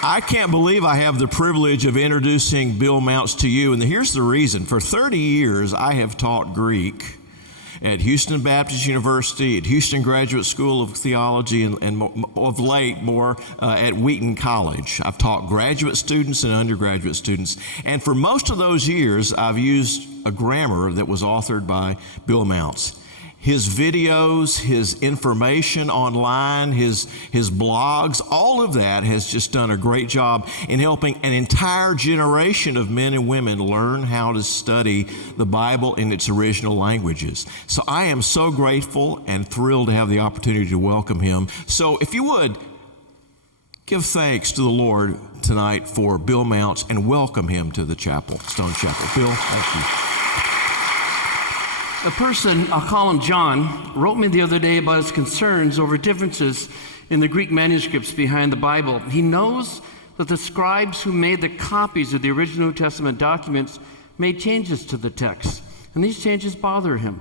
I can't believe I have the privilege of introducing Bill Mounce to you, and here's the reason. For 30 years, I have taught Greek at Houston Baptist University, at Houston Graduate School of Theology, and of late more at Wheaton College. I've taught graduate students and undergraduate students, and for most of those years, I've used a grammar that was authored by Bill Mounce. His videos, his information online, his blogs, all of that has just done a great job in helping an entire generation of men and women learn how to study the Bible in its original languages. So I am so grateful and thrilled to have the opportunity to welcome him. So if you would, give thanks to the Lord tonight for Bill Mounce and welcome him to the chapel, Stone Chapel. Bill, thank you. A person, I'll call him John, wrote me the other day about his concerns over differences in the Greek manuscripts behind the Bible. He knows that the scribes who made the copies of the original New Testament documents made changes to the text, and these changes bother him.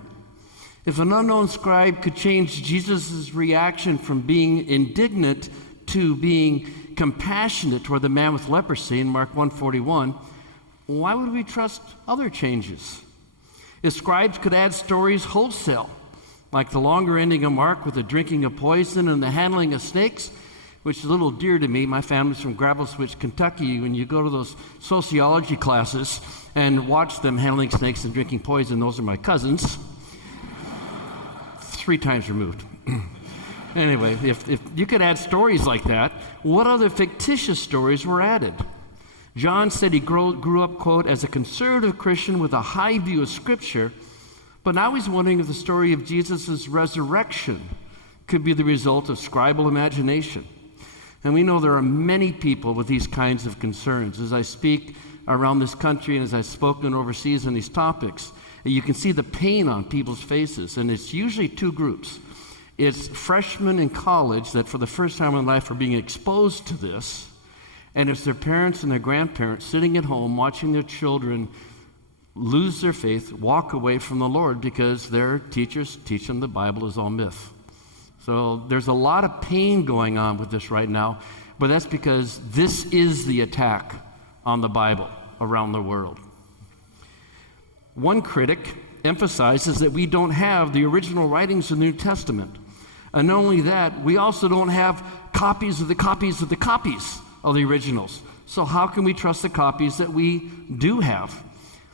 If an unknown scribe could change Jesus' reaction from being indignant to being compassionate toward the man with leprosy in Mark 1:41, why would we trust other changes? If scribes could add stories wholesale, like the longer ending of Mark with the drinking of poison and the handling of snakes, which is a little dear to me. My family's from Gravel Switch, Kentucky. When you go to those sociology classes and watch them handling snakes and drinking poison, those are my cousins. 3 times removed. Anyway, if you could add stories like that, what other fictitious stories were added? John said he grew up, quote, as a conservative Christian with a high view of Scripture, but now he's wondering if the story of Jesus' resurrection could be the result of scribal imagination. And we know there are many people with these kinds of concerns. As I speak around this country and as I've spoken overseas on these topics, you can see the pain on people's faces, and it's usually 2 groups. It's freshmen in college that for the first time in life are being exposed to this, and it's their parents and their grandparents sitting at home watching their children lose their faith, walk away from the Lord because their teachers teach them the Bible is all myth. So there's a lot of pain going on with this right now, but that's because this is the attack on the Bible around the world. One critic emphasizes that we don't have the original writings of the New Testament. And not only that, we also don't have copies of the copies of the copies of the originals. So how can we trust the copies that we do have?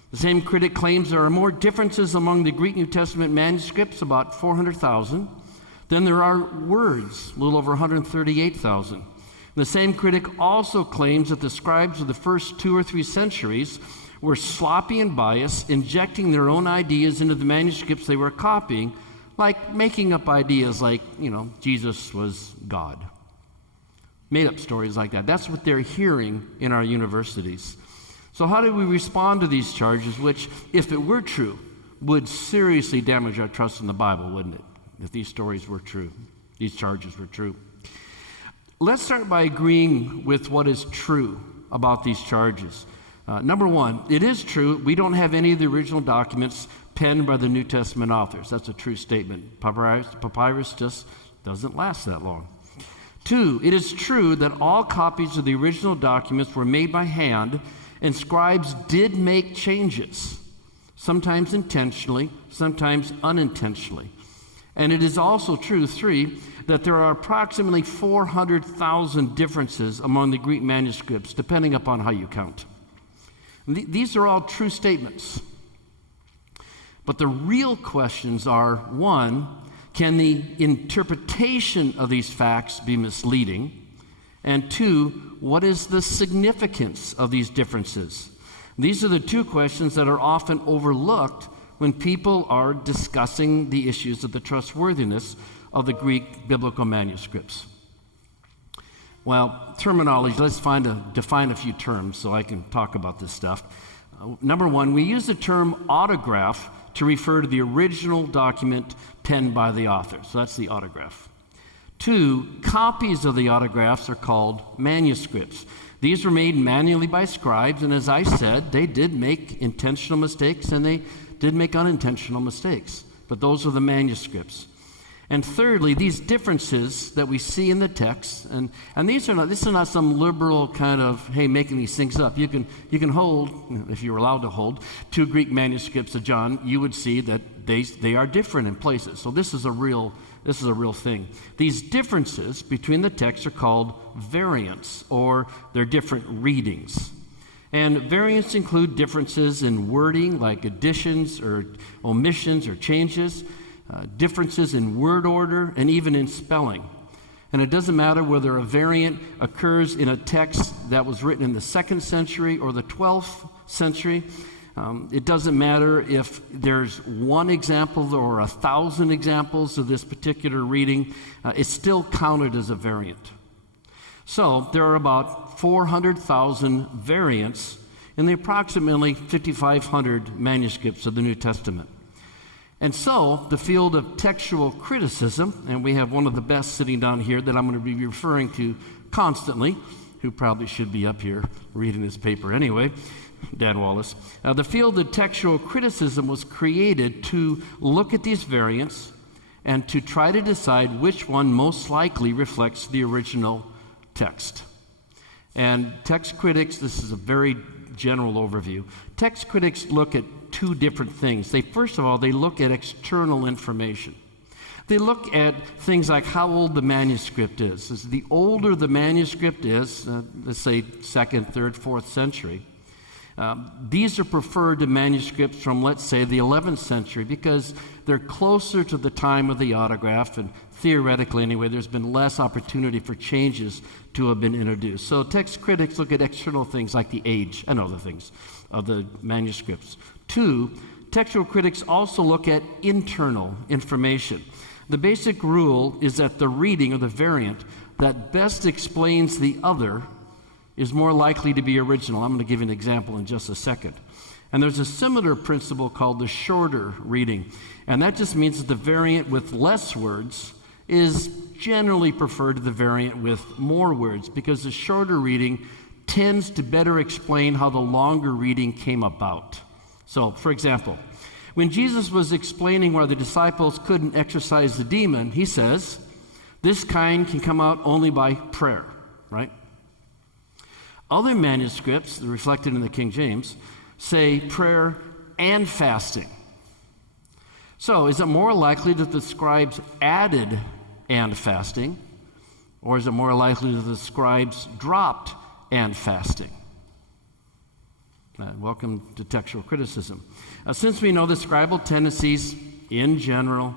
The same critic claims there are more differences among the Greek New Testament manuscripts, about 400,000, than there are words, a little over 138,000. The same critic also claims that the scribes of the first 2 or 3 centuries were sloppy and biased, injecting their own ideas into the manuscripts they were copying, like making up ideas like, Jesus was God. Made up stories like that. That's what they're hearing in our universities. So how do we respond to these charges, which, if it were true, would seriously damage our trust in the Bible, wouldn't it? If these stories were true, these charges were true. Let's start by agreeing with what is true about these charges. Number one, it is true we don't have any of the original documents penned by the New Testament authors. That's a true statement. Papyrus just doesn't last that long. 2, it is true that all copies of the original documents were made by hand, and scribes did make changes, sometimes intentionally, sometimes unintentionally. And it is also true, 3, that there are approximately 400,000 differences among the Greek manuscripts, depending upon how you count. These are all true statements. But the real questions are, 1, can the interpretation of these facts be misleading? And 2, what is the significance of these differences? These are the 2 questions that are often overlooked when people are discussing the issues of the trustworthiness of the Greek biblical manuscripts. Well, terminology, let's define a few terms so I can talk about this stuff. Number 1, we use the term autograph to refer to the original document penned by the author. So that's the autograph. 2, copies of the autographs are called manuscripts. These were made manually by scribes, and as I said, they did make intentional mistakes and they did make unintentional mistakes. But those are the manuscripts. And thirdly, these differences that we see in the text, and this is not some liberal kind of, hey, making these things up. You can hold, if you're allowed to hold, 2 Greek manuscripts of John, you would see that they are different in places. So this is a real thing. These differences between the texts are called variants, or they're different readings. And variants include differences in wording, like additions or omissions or changes, differences in word order, and even in spelling. And it doesn't matter whether a variant occurs in a text that was written in the 2nd century or the 12th century. It doesn't matter if there's one example or 1,000 examples of this particular reading. It's still counted as a variant. So there are about 400,000 variants in the approximately 5,500 manuscripts of the New Testament. And so the field of textual criticism, and we have one of the best sitting down here that I'm going to be referring to constantly, who probably should be up here reading this paper anyway, Dan Wallace. The field of textual criticism was created to look at these variants and to try to decide which one most likely reflects the original text. And text critics, this is a very general overview. Text critics look at 2 different things. First of all, they look at external information. They look at things like how old the manuscript is. The older the manuscript is, let's say 2nd, 3rd, 4th century, these are preferred to manuscripts from, let's say, the 11th century because they're closer to the time of the autograph, and theoretically anyway, there's been less opportunity for changes to have been introduced. So text critics look at external things like the age and other things of the manuscripts. 2, textual critics also look at internal information. The basic rule is that the reading or the variant that best explains the other is more likely to be original. I'm going to give you an example in just a second. And there's a similar principle called the shorter reading. And that just means that the variant with less words is generally preferred to the variant with more words because the shorter reading tends to better explain how the longer reading came about. So, for example, when Jesus was explaining why the disciples couldn't exorcise the demon, he says, this kind can come out only by prayer, right? Other manuscripts, reflected in the King James, say prayer and fasting. So, is it more likely that the scribes added and fasting, or is it more likely that the scribes dropped and fasting? Welcome to textual criticism. Since we know the scribal tendencies in general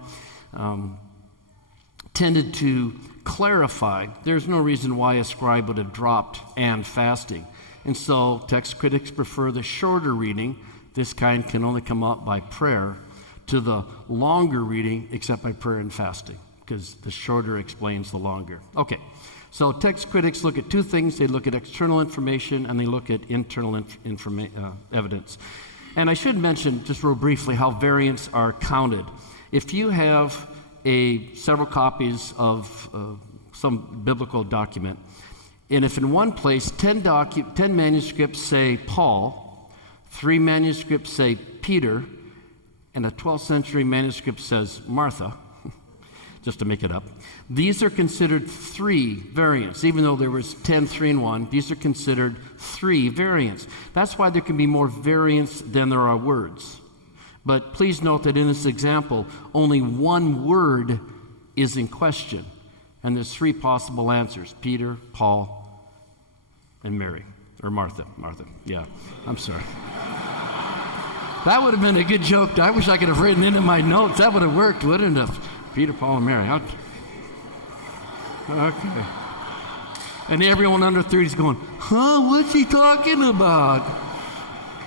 tended to clarify, there's no reason why a scribe would have dropped and fasting. And so text critics prefer the shorter reading, this kind can only come out by prayer, to the longer reading except by prayer and fasting, because the shorter explains the longer. Okay, so text critics look at 2 things. They look at external information and they look at internal evidence. And I should mention just real briefly how variants are counted. If you have several copies of some biblical document, and if in one place 10 manuscripts say Paul, 3 manuscripts say Peter, and a 12th century manuscript says Martha, just to make it up, these are considered 3 variants. Even though there was 10, 3, and 1, these are considered 3 variants. That's why there can be more variants than there are words. But please note that in this example, only 1 word is in question. And there's 3 possible answers: Peter, Paul, and Mary. Or Martha. Martha, yeah. I'm sorry. That would have been a good joke. I wish I could have written it in my notes. That would have worked, wouldn't it? Peter, Paul, and Mary. Okay. And everyone under 30 is going, huh, what's he talking about?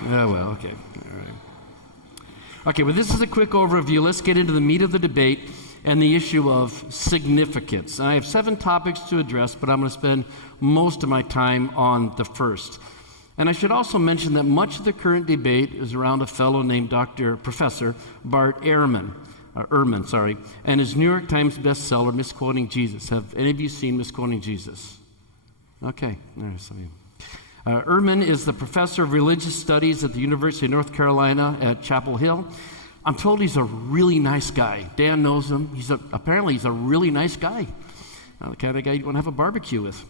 Yeah, well, okay. All right. Okay, well, this is a quick overview. Let's get into the meat of the debate and the issue of significance. And I have 7 topics to address, but I'm going to spend most of my time on the first. And I should also mention that much of the current debate is around a fellow named Professor Bart Ehrman, and his New York Times bestseller, Misquoting Jesus. Have any of you seen Misquoting Jesus? Okay, there's some of you. Ehrman is the professor of religious studies at the University of North Carolina at Chapel Hill. I'm told he's a really nice guy. Dan knows him. Apparently he's a really nice guy. The kind of guy you want to have a barbecue with.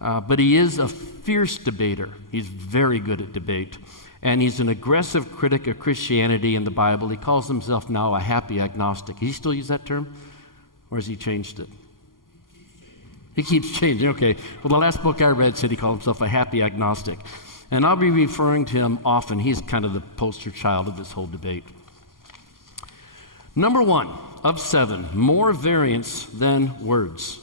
But he is a fierce debater. He's very good at debate. And he's an aggressive critic of Christianity and the Bible. He calls himself now a happy agnostic. Does he still use that term? Or has he changed it? He keeps changing. Okay. Well, the last book I read said he called himself a happy agnostic. And I'll be referring to him often. He's kind of the poster child of this whole debate. Number 1 of 7, more variance than words.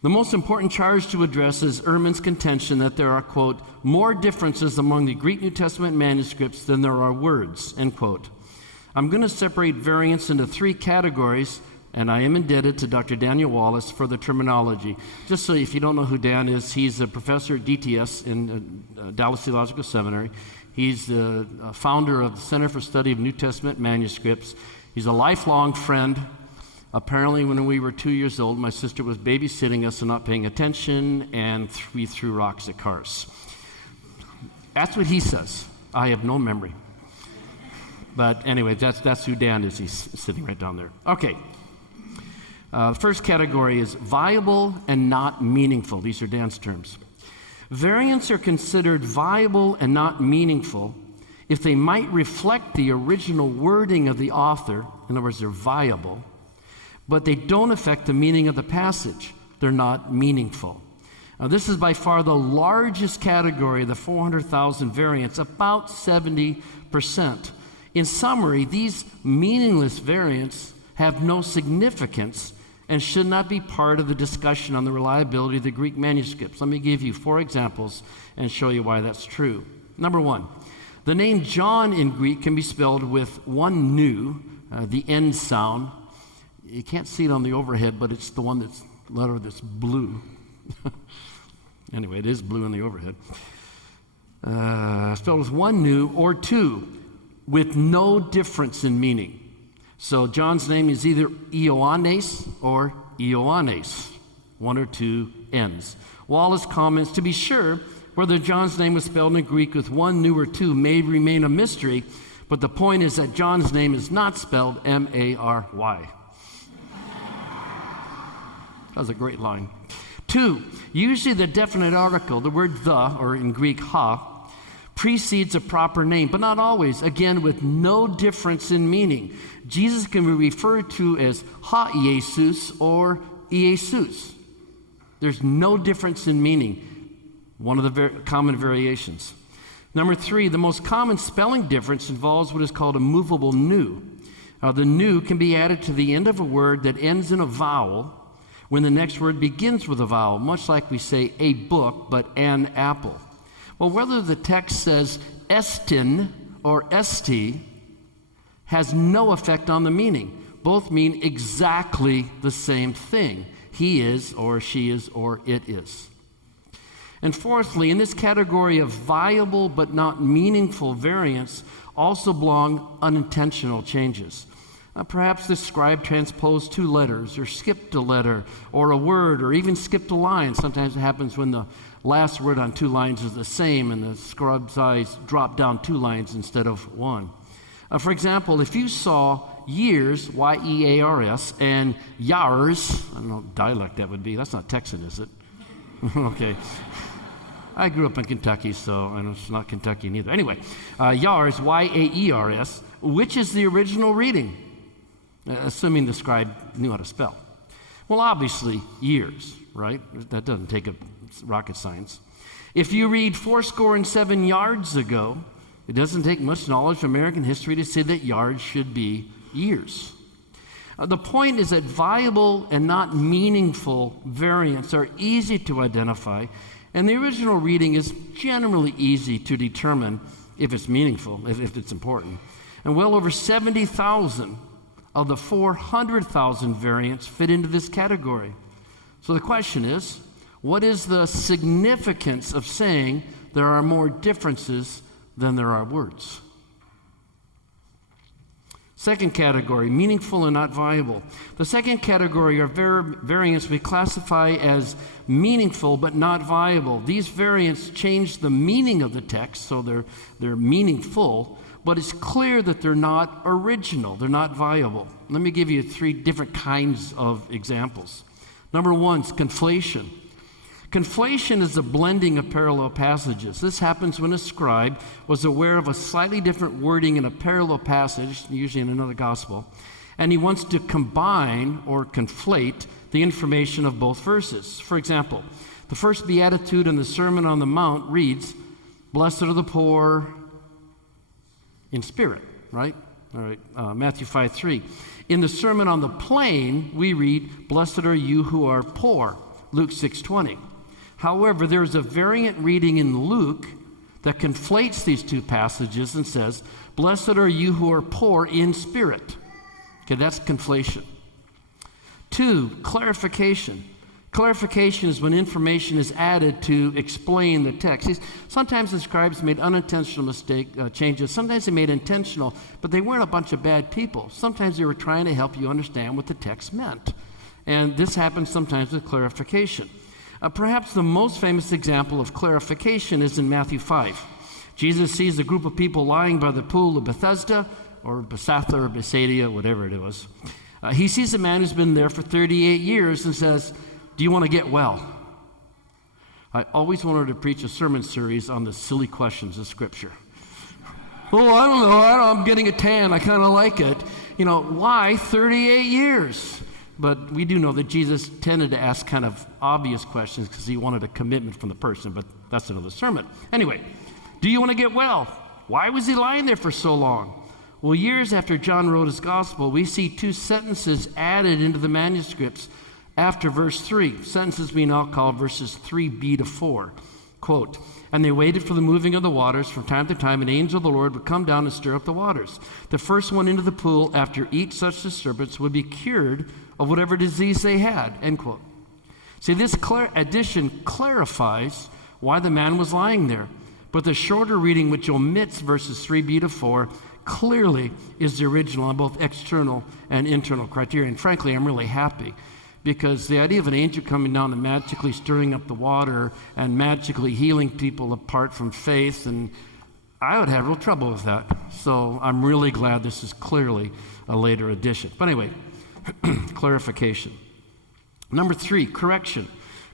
The most important charge to address is Ehrman's contention that there are, quote, more differences among the Greek New Testament manuscripts than there are words, end quote. I'm going to separate variance into 3 categories, and I am indebted to Dr. Daniel Wallace for the terminology. Just so if you don't know who Dan is, he's a professor at DTS in Dallas Theological Seminary. He's the founder of the Center for Study of New Testament Manuscripts. He's a lifelong friend. Apparently, when we were 2 years old, my sister was babysitting us and not paying attention, and we threw rocks at cars. That's what he says. I have no memory. But anyway, that's who Dan is. He's sitting right down there. Okay. The first category is viable and not meaningful. These are Dan's terms. Variants are considered viable and not meaningful if they might reflect the original wording of the author. In other words, they're viable, but they don't affect the meaning of the passage. They're not meaningful. Now, this is by far the largest category of the 400,000 variants, about 70%. In summary, these meaningless variants have no significance and should not be part of the discussion on the reliability of the Greek manuscripts. Let me give you 4 examples and show you why that's true. Number 1, the name John in Greek can be spelled with one nu, the N sound. You can't see it on the overhead, but it's the letter that's blue. Anyway, it is blue in the overhead. Spelled with one nu or 2, with no difference in meaning. So John's name is either Ioannes or Ioannes, 1 or 2 N's. Wallace comments, to be sure, whether John's name was spelled in Greek with one nu or 2 may remain a mystery, but the point is that John's name is not spelled M-A-R-Y. That was a great line. 2, usually the definite article, the word the, or in Greek ha, precedes a proper name, but not always, again, with no difference in meaning. Jesus can be referred to as ha Iesus or Iesus. There's no difference in meaning, one of the common variations. Number 3, the most common spelling difference involves what is called a movable nu. The nu can be added to the end of a word that ends in a vowel when the next word begins with a vowel, much like we say a book, but an apple. Well, whether the text says estin or esti has no effect on the meaning. Both mean exactly the same thing. He is, or she is, or it is. And fourthly, in this category of viable but not meaningful variants also belong unintentional changes. Perhaps the scribe transposed 2 letters, or skipped a letter, or a word, or even skipped a line. Sometimes it happens when the last word on 2 lines is the same, and the scribe's eyes drop down 2 lines instead of 1. For example, if you saw years, Y-E-A-R-S, and yars, I don't know what dialect that would be. That's not Texan, is it? Okay. I grew up in Kentucky, so I know it's not Kentucky neither. Anyway, yars, Y-A-E-R-S, which is the original reading? Assuming the scribe knew how to spell. Well, obviously, years, right? That doesn't take a rocket science. If you read 7 yards ago, it doesn't take much knowledge of American history to say that yards should be years. The point is that viable and not meaningful variants are easy to identify, and the original reading is generally easy to determine if it's meaningful, if it's important. And well over 70,000 of the 400,000 variants fit into this category. So the question is, what is the significance of saying there are more differences than there are words? Second category, meaningful and not viable. The second category are variants we classify as meaningful but not viable. These variants change the meaning of the text, so they're meaningful, but it's clear that they're not original, they're not viable. Let me give you 3 different kinds of examples. Number 1 is conflation. Conflation is the blending of parallel passages. This happens when a scribe was aware of a slightly different wording in a parallel passage, usually in another gospel, and he wants to combine or conflate the information of both verses. For example, the first beatitude in the Sermon on the Mount reads, "Blessed are the poor in spirit," right? All right, Matthew 5:3. In the Sermon on the Plain, we read, "Blessed are you who are poor," Luke 6:20. However, there is a variant reading in Luke that conflates these 2 passages and says, "Blessed are you who are poor in spirit." Okay, that's conflation. 2, clarification. Clarification is when information is added to explain the text. Sometimes the scribes made unintentional changes. Sometimes they made intentional, but they weren't a bunch of bad people. Sometimes they were trying to help you understand what the text meant. And this happens sometimes with clarification. Perhaps the most famous example of clarification is in Matthew 5. Jesus sees a group of people lying by the pool of Bethesda, or Bethesda or Bethsaida, whatever it was. He sees a man who's been there for 38 years and says, "Do you want to get well?" I always wanted to preach a sermon series on the silly questions of Scripture. "Oh, I don't know. I'm getting a tan. I kind of like it." Why 38 years? But we do know that Jesus tended to ask kind of obvious questions because he wanted a commitment from the person, but that's another sermon. Anyway, do you want to get well? Why was he lying there for so long? Well, years after John wrote his gospel, we see 2 sentences added into the manuscripts after verse 3, sentences we now call verses 3b to 4. Quote, "And they waited for the moving of the waters. From time to time, an angel of the Lord would come down and stir up the waters. The first one into the pool after each such disturbance would be cured of whatever disease they had." End quote. See, this addition clarifies why the man was lying there. But the shorter reading, which omits verses 3b to 4, clearly is the original on both external and internal criteria. And frankly, I'm really happy, because the idea of an angel coming down and magically stirring up the water and magically healing people apart from faith, and I would have real trouble with that. So I'm really glad this is clearly a later addition. But anyway, clarification. Number 3, correction.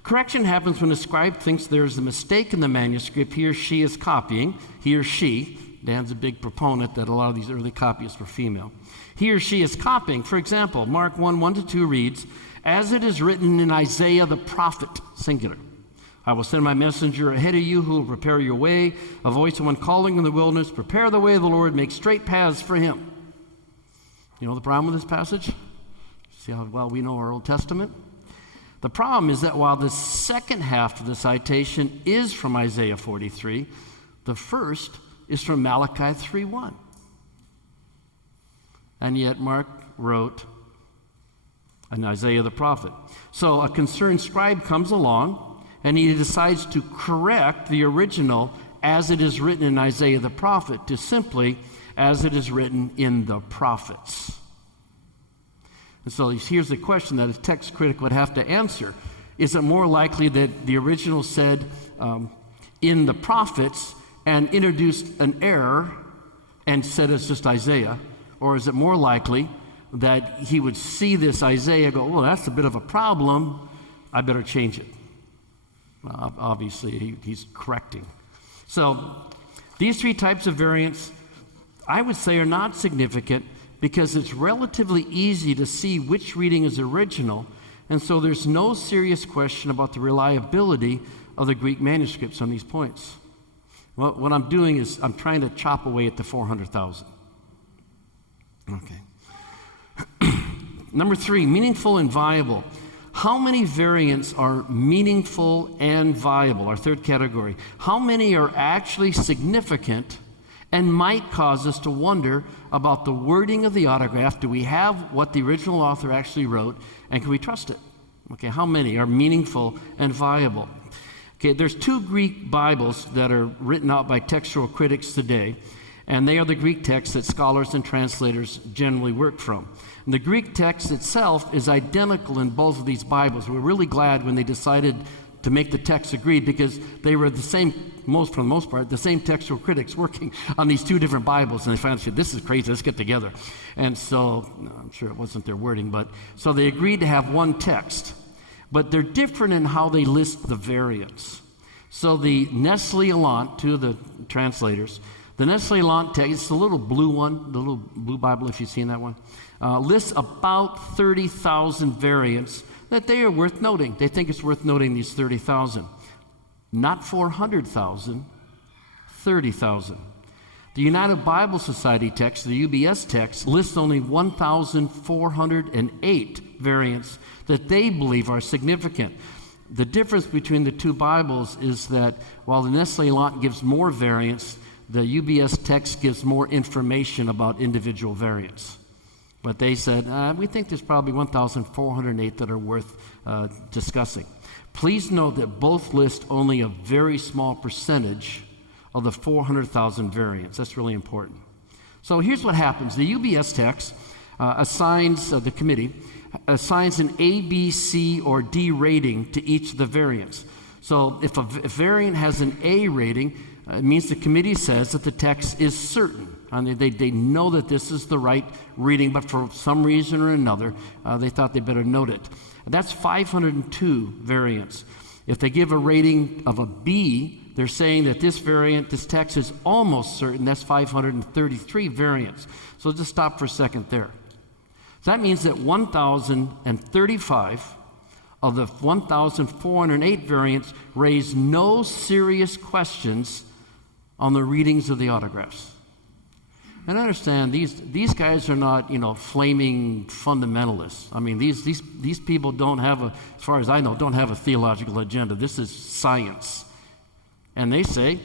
Correction happens when a scribe thinks there's a mistake in the manuscript he or she is copying. He or she, Dan's a big proponent that a lot of these early copyists were female. He or she is copying. For example, Mark 1:1-2 reads, "As it is written in Isaiah the prophet," singular, "I will send my messenger ahead of you who will prepare your way, a voice of one calling in the wilderness, prepare the way of the Lord, make straight paths for him." You know the problem with this passage? See how well we know our Old Testament? The problem is that while the second half of the citation is from Isaiah 43, the first is from Malachi 3:1. And yet Mark wrote an Isaiah the prophet. So a concerned scribe comes along and he decides to correct the original "as it is written in Isaiah the prophet" to simply "as it is written in the prophets." And so here's the question that a text critic would have to answer. Is it more likely that the original said "in the prophets" and introduced an error and said it's just Isaiah? Or is it more likely that he would see this Isaiah go, "Well, that's a bit of a problem, I better change it"? Well, obviously, he's correcting. So these 3 types of variants, I would say, are not significant because it's relatively easy to see which reading is original, and so there's no serious question about the reliability of the Greek manuscripts on these points. Well, what I'm doing is I'm trying to chop away at the 400,000. Okay. Number 3, meaningful and viable. How many variants are meaningful and viable? Our third category. How many are actually significant and might cause us to wonder about the wording of the autograph? Do we have what the original author actually wrote, and can we trust it? Okay, how many are meaningful and viable? Okay, there's 2 Greek Bibles that are written out by textual critics today, and they are the Greek texts that scholars and translators generally work from. And the Greek text itself is identical in both of these Bibles. We're really glad when they decided to make the text agree, because they were the same for the most part, the same textual critics working on these two different Bibles, and they finally said, this is crazy, let's get together. And so, I'm sure it wasn't their wording, but so they agreed to have one text, but they're different in how they list the variants. So the Nestle-Aland, two of the translators, the Nestle-Aland text, it's the little blue one, the little blue Bible, if you've seen that one, lists about 30,000 variants that they are worth noting. They think it's worth noting these 30,000. Not 400,000, 30,000. The United Bible Society text, the UBS text, lists only 1,408 variants that they believe are significant. The difference between the two Bibles is that while the Nestle-Aland gives more variants, the UBS text gives more information about individual variants. But they said, we think there's probably 1,408 that are worth discussing. Please note that both list only a very small percentage of the 400,000 variants. That's really important. So here's what happens. The UBS text the committee assigns an A, B, C, or D rating to each of the variants. So if a variant has an A rating, it means the committee says that the text is certain. They know that this is the right reading, but for some reason or another, they thought they better note it. That's 502 variants. If they give a rating of a B, they're saying that this text is almost certain. That's 533 variants. So just stop for a second there. So that means that 1,035 of the 1,408 variants raise no serious questions on the readings of the autographs. And understand, these guys are not, flaming fundamentalists. I mean, these people don't have as far as I know, don't have a theological agenda. This is science. And they say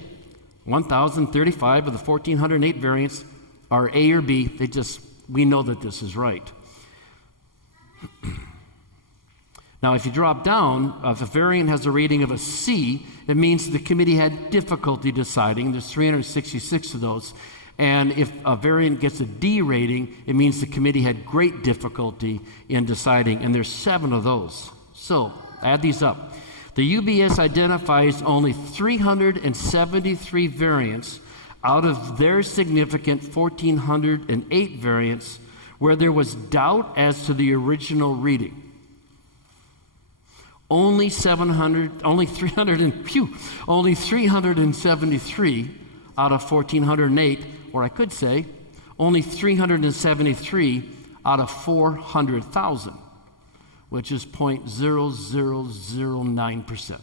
1,035 of the 1,408 variants are A or B. We know that this is right. Now, if you drop down, if a variant has a rating of a C, it means the committee had difficulty deciding. There's 366 of those. And if a variant gets a D rating, it means the committee had great difficulty in deciding, and there's 7 of those. So, add these up. The UBS identifies only 373 variants out of their significant 1,408 variants where there was doubt as to the original reading. Only 373 out of 1,408, or I could say, only 373 out of 400,000, which is 0.0009%.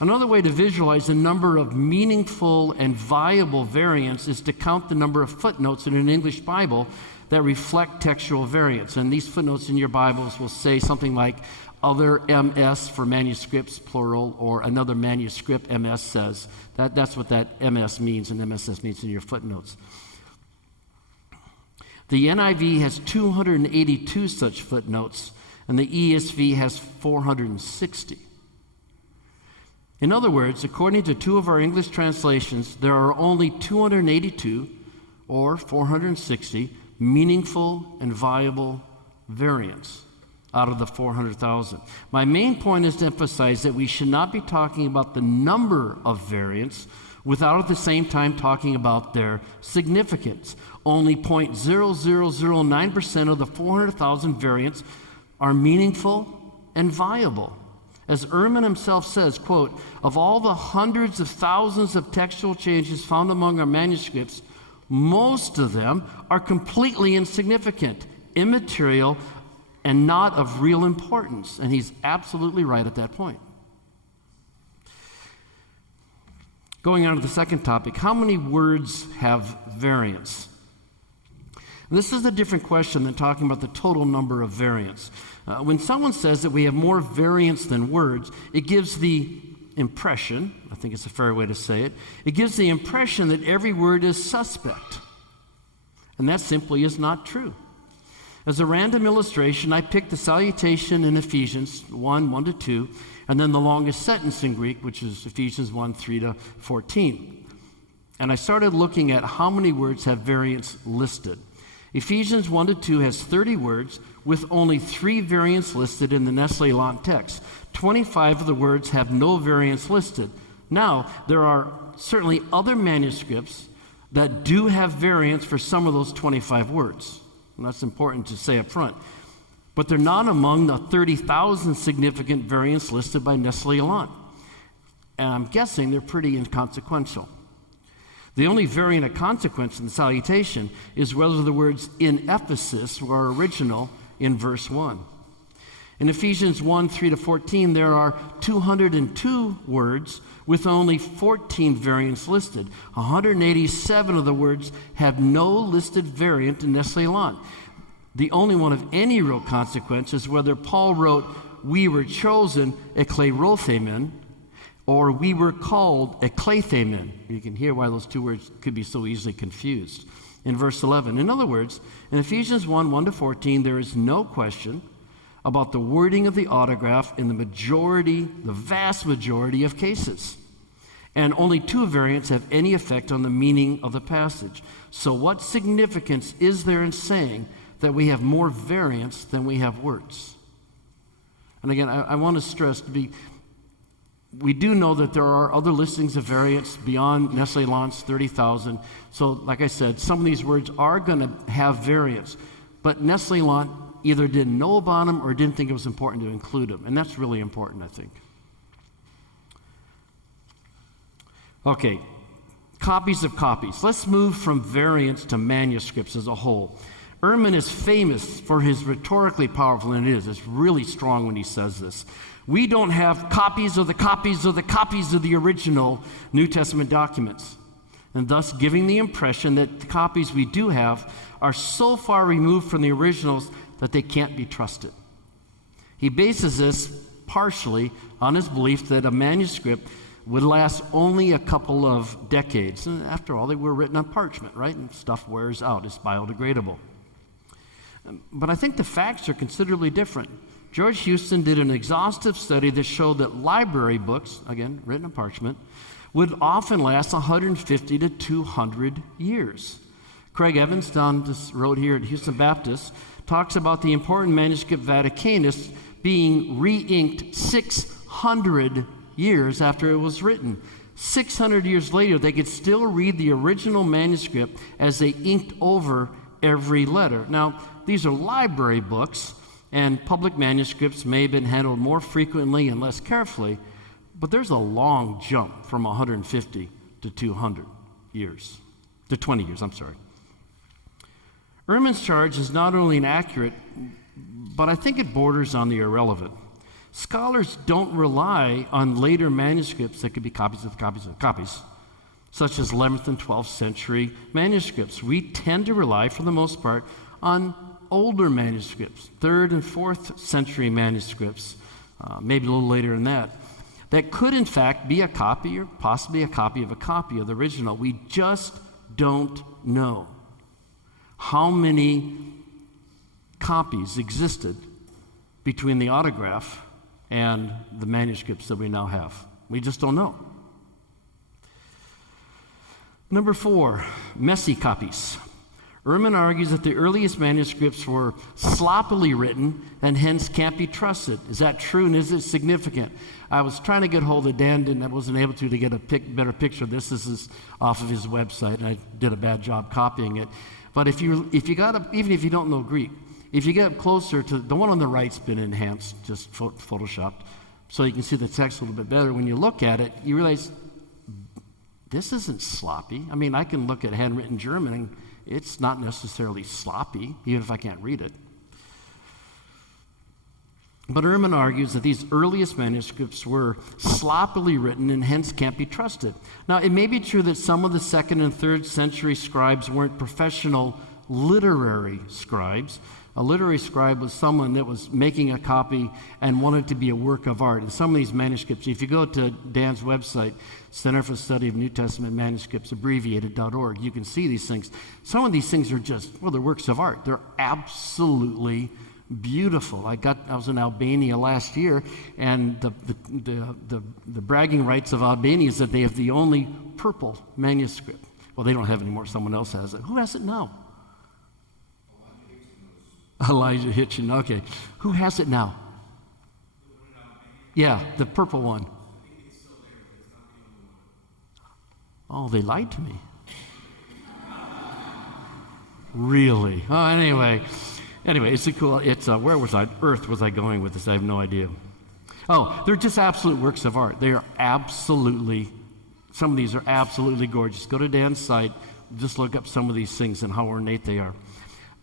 Another way to visualize the number of meaningful and viable variants is to count the number of footnotes in an English Bible that reflect textual variants. And these footnotes in your Bibles will say something like other MS for manuscripts, plural, or another manuscript, MS says. That's what that MS means and MSS means in your footnotes. The NIV has 282 such footnotes, and the ESV has 460. In other words, according to 2 of our English translations, there are only 282, or 460, meaningful and viable variants out of the 400,000. My main point is to emphasize that we should not be talking about the number of variants without at the same time talking about their significance. Only 0.0009% of the 400,000 variants are meaningful and viable. As Ehrman himself says, quote, of all the hundreds of thousands of textual changes found among our manuscripts, most of them are completely insignificant, immaterial, and not of real importance. And he's absolutely right at that point. Going on to the second topic, how many words have variants? And this is a different question than talking about the total number of variants. When someone says that we have more variants than words, it gives the impression, I think it's a fair way to say it, it gives the impression that every word is suspect. And that simply is not true. As a random illustration, I picked the salutation in Ephesians 1:1-2, and then the longest sentence in Greek, which is Ephesians 1:3-14. And I started looking at how many words have variants listed. Ephesians 1-2 has 30 words, with only 3 variants listed in the Nestle-Aland text. 25 of the words have no variants listed. Now, there are certainly other manuscripts that do have variants for some of those 25 words. And that's important to say up front. But they're not among the 30,000 significant variants listed by Nestle-Aland. And I'm guessing they're pretty inconsequential. The only variant of consequence in the salutation is whether the words in Ephesus were original in verse 1. In Ephesians 1, 3-14, there are 202 words with only 14 variants listed. 187 of the words have no listed variant in Nestle-Aland. The only one of any real consequence is whether Paul wrote, we were chosen, eklerothemen, or we were called eklethemen. You can hear why those two words could be so easily confused. In verse 11, in other words, in Ephesians 1, 1-14, there is no question about the wording of the autograph in the vast majority of cases. And only 2 variants have any effect on the meaning of the passage. So what significance is there in saying that we have more variants than we have words? And again, I want to stress, we do know that there are other listings of variants beyond Nestle-Aland's 30,000. So like I said, some of these words are going to have variants. But Nestle-Aland either didn't know about them or didn't think it was important to include them. And that's really important, I think. Okay, copies of copies. Let's move from variants to manuscripts as a whole. Ehrman is famous for his rhetorically powerful, and it is. It's really strong when he says this. We don't have copies of the copies of the copies of the original New Testament documents, and thus giving the impression that the copies we do have are so far removed from the originals that they can't be trusted. He bases this partially on his belief that a manuscript would last only a couple of decades. And after all, they were written on parchment, right? And stuff wears out, it's biodegradable. But I think the facts are considerably different. George Houston did an exhaustive study that showed that library books, again, written on parchment, would often last 150 to 200 years. Craig Evans, down this road here at Houston Baptist, talks about the important manuscript Vaticanus being re-inked 600 years after it was written. 600 years later, they could still read the original manuscript as they inked over every letter. Now, these are library books, and public manuscripts may have been handled more frequently and less carefully, but there's a long jump from 150 to 200 years, to 20 years, I'm sorry. Ehrman's charge is not only inaccurate, but I think it borders on the irrelevant. Scholars don't rely on later manuscripts that could be copies of copies of copies, such as 11th and 12th century manuscripts. We tend to rely, for the most part, on older manuscripts, 3rd and 4th century manuscripts, maybe a little later than that could in fact be a copy or possibly a copy of the original. We just don't know how many copies existed between the autograph and the manuscripts that we now have. We just don't know. Number 4, messy copies. Ehrman argues that the earliest manuscripts were sloppily written and hence can't be trusted. Is that true, and is it significant? I was trying to get hold of Dan, and I wasn't able to get a better picture of this. This is off of his website, and I did a bad job copying it. But even if you don't know Greek, if you get closer to the one on the right's been enhanced, just photoshopped, so you can see the text a little bit better. When you look at it, you realize this isn't sloppy. I mean, I can look at handwritten German, and it's not necessarily sloppy, even if I can't read it. But Ehrman argues that these earliest manuscripts were sloppily written and hence can't be trusted. Now, it may be true that some of the 2nd and 3rd century scribes weren't professional literary scribes. A literary scribe was someone that was making a copy and wanted to be a work of art. And some of these manuscripts, if you go to Dan's website, Center for Study of New Testament Manuscripts, abbreviated.org, you can see these things. Some of these things are they're works of art. They're absolutely beautiful. I was in Albania last year, and the bragging rights of Albania is that they have the only purple manuscript. Well, they don't have it anymore. Someone else has it. Who has it now? Elijah Hitchin, okay. Who has it now? Yeah, the purple one. Oh, they lied to me. Really? Oh, anyway, it's a cool, where was I, earth was I going with this? I have no idea. Oh, they're just absolute works of art. They are absolutely, some of these are absolutely gorgeous. Go to Dan's site, just look up some of these things and how ornate they are.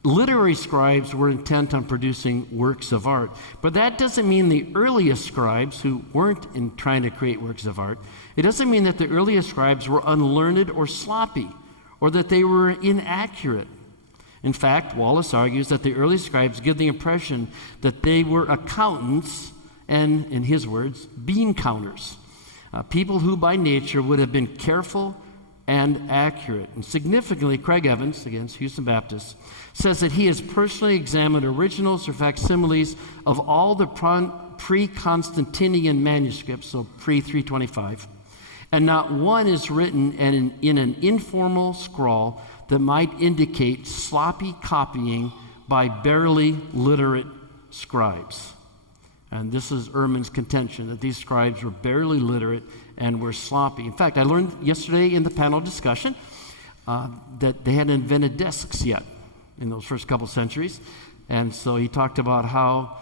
Literary scribes were intent on producing works of art, but that doesn't mean the earliest scribes who weren't in trying to create works of art, it doesn't mean that the earliest scribes were unlearned or sloppy, or that they were inaccurate. In fact, Wallace argues that the early scribes give the impression that they were accountants and, in his words, bean counters, people who by nature would have been careful and accurate. And significantly, Craig Evans, against Houston Baptist, says that he has personally examined originals or facsimiles of all the pre-Constantinian manuscripts, so pre-325, and not one is written in an informal scrawl that might indicate sloppy copying by barely literate scribes. And this is Ehrman's contention, that these scribes were barely literate and were sloppy. In fact, I learned yesterday in the panel discussion that they hadn't invented desks yet in those first couple centuries. And so he talked about how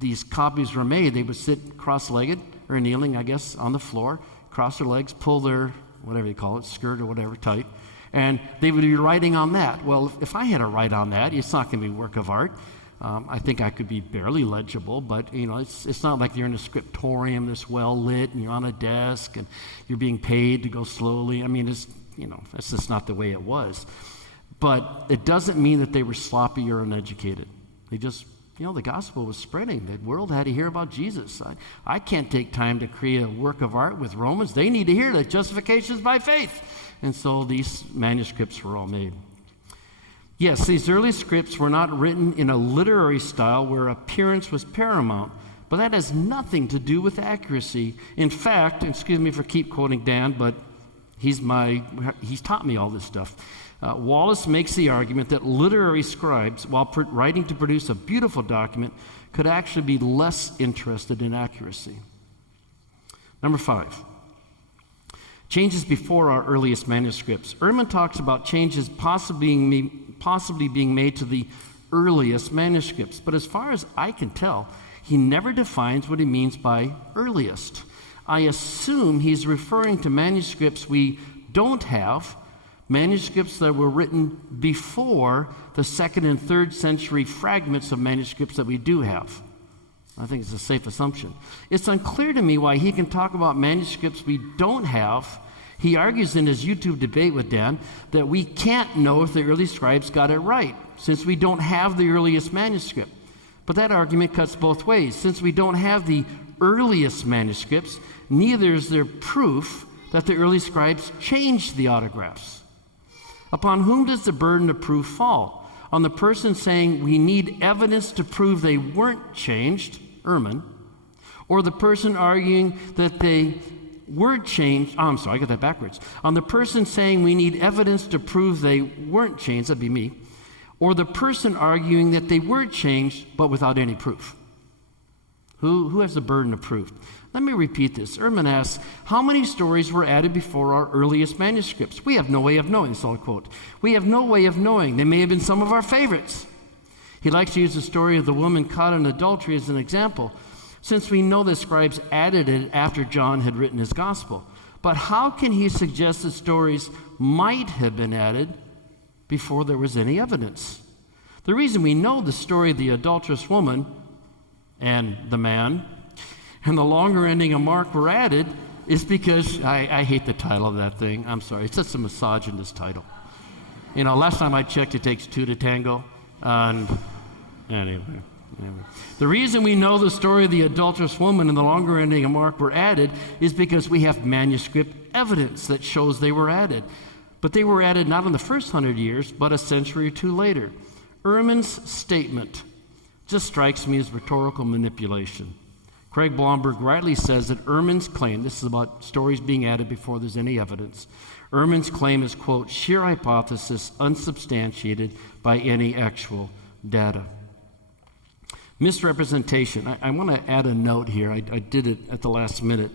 these copies were made. They would sit cross-legged, or kneeling, I guess, on the floor, cross their legs, pull their, whatever you call it, skirt or whatever, tight, and they would be writing on that. Well, if I had to write on that, it's not going to be work of art. I think I could be barely legible, but it's not like you're in a scriptorium that's well lit and you're on a desk and you're being paid to go slowly. I mean, that's just not the way it was. But it doesn't mean that they were sloppy or uneducated. They just, the gospel was spreading. The world had to hear about Jesus. I can't take time to create a work of art with Romans. They need to hear that justification is by faith. And so these manuscripts were all made. Yes, these early scripts were not written in a literary style where appearance was paramount, but that has nothing to do with accuracy. In fact, excuse me for keep quoting Dan, but he's taught me all this stuff. Wallace makes the argument that literary scribes, while writing to produce a beautiful document, could actually be less interested in accuracy. Number 5. Changes before our earliest manuscripts. Ehrman talks about changes possibly being made to the earliest manuscripts, but as far as I can tell, he never defines what he means by earliest. I assume he's referring to manuscripts we don't have, manuscripts that were written before the 2nd and 3rd century fragments of manuscripts that we do have. I think it's a safe assumption. It's unclear to me why he can talk about manuscripts we don't have. He argues in his YouTube debate with Dan that we can't know if the early scribes got it right, since we don't have the earliest manuscript. But that argument cuts both ways. Since we don't have the earliest manuscripts, neither is there proof that the early scribes changed the autographs. Upon whom does the burden of proof fall? On the person saying we need evidence to prove they weren't changed, Ehrman, or the person arguing that they were changed, I got that backwards. On the person saying we need evidence to prove they weren't changed, that'd be me, or the person arguing that they were changed but without any proof. Who has the burden of proof? Let me repeat this. Ehrman asks, how many stories were added before our earliest manuscripts? We have no way of knowing, so I'll quote. We have no way of knowing. They may have been some of our favorites. He likes to use the story of the woman caught in adultery as an example, since we know the scribes added it after John had written his gospel. But how can he suggest that stories might have been added before there was any evidence? The reason we know the story of the adulterous woman and the man and the longer ending of Mark were added is because, I hate the title of that thing. I'm sorry. It's just a misogynist title. Last time I checked, it takes 2 to tango. And anyway. The reason we know the story of the adulterous woman and the longer ending of Mark were added is because we have manuscript evidence that shows they were added. But they were added not in the first 100 years, but a century or two later. Ehrman's statement just strikes me as rhetorical manipulation. Craig Blomberg rightly says that Ehrman's claim, this is about stories being added before there's any evidence, Ehrman's claim is, quote, sheer hypothesis unsubstantiated by any actual data. Misrepresentation. I want to add a note here. I did it at the last minute.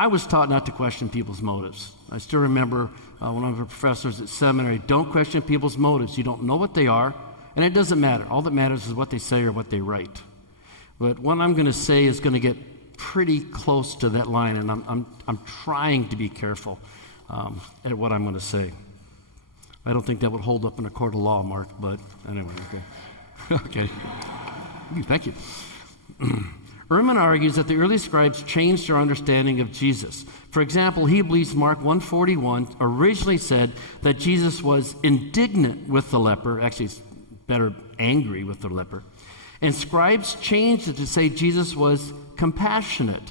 I was taught not to question people's motives. I still remember one of our professors at seminary, don't question people's motives. You don't know what they are, and it doesn't matter. All that matters is what they say or what they write. But what I'm going to say is going to get pretty close to that line, and I'm trying to be careful at what I'm going to say. I don't think that would hold up in a court of law, Mark, but anyway, okay. Okay. Thank you. Ehrman argues that the early scribes changed their understanding of Jesus. For example, he believes Mark 1:41 originally said that Jesus was indignant with the leper, actually it's better, angry with the leper. And scribes changed it to say Jesus was compassionate,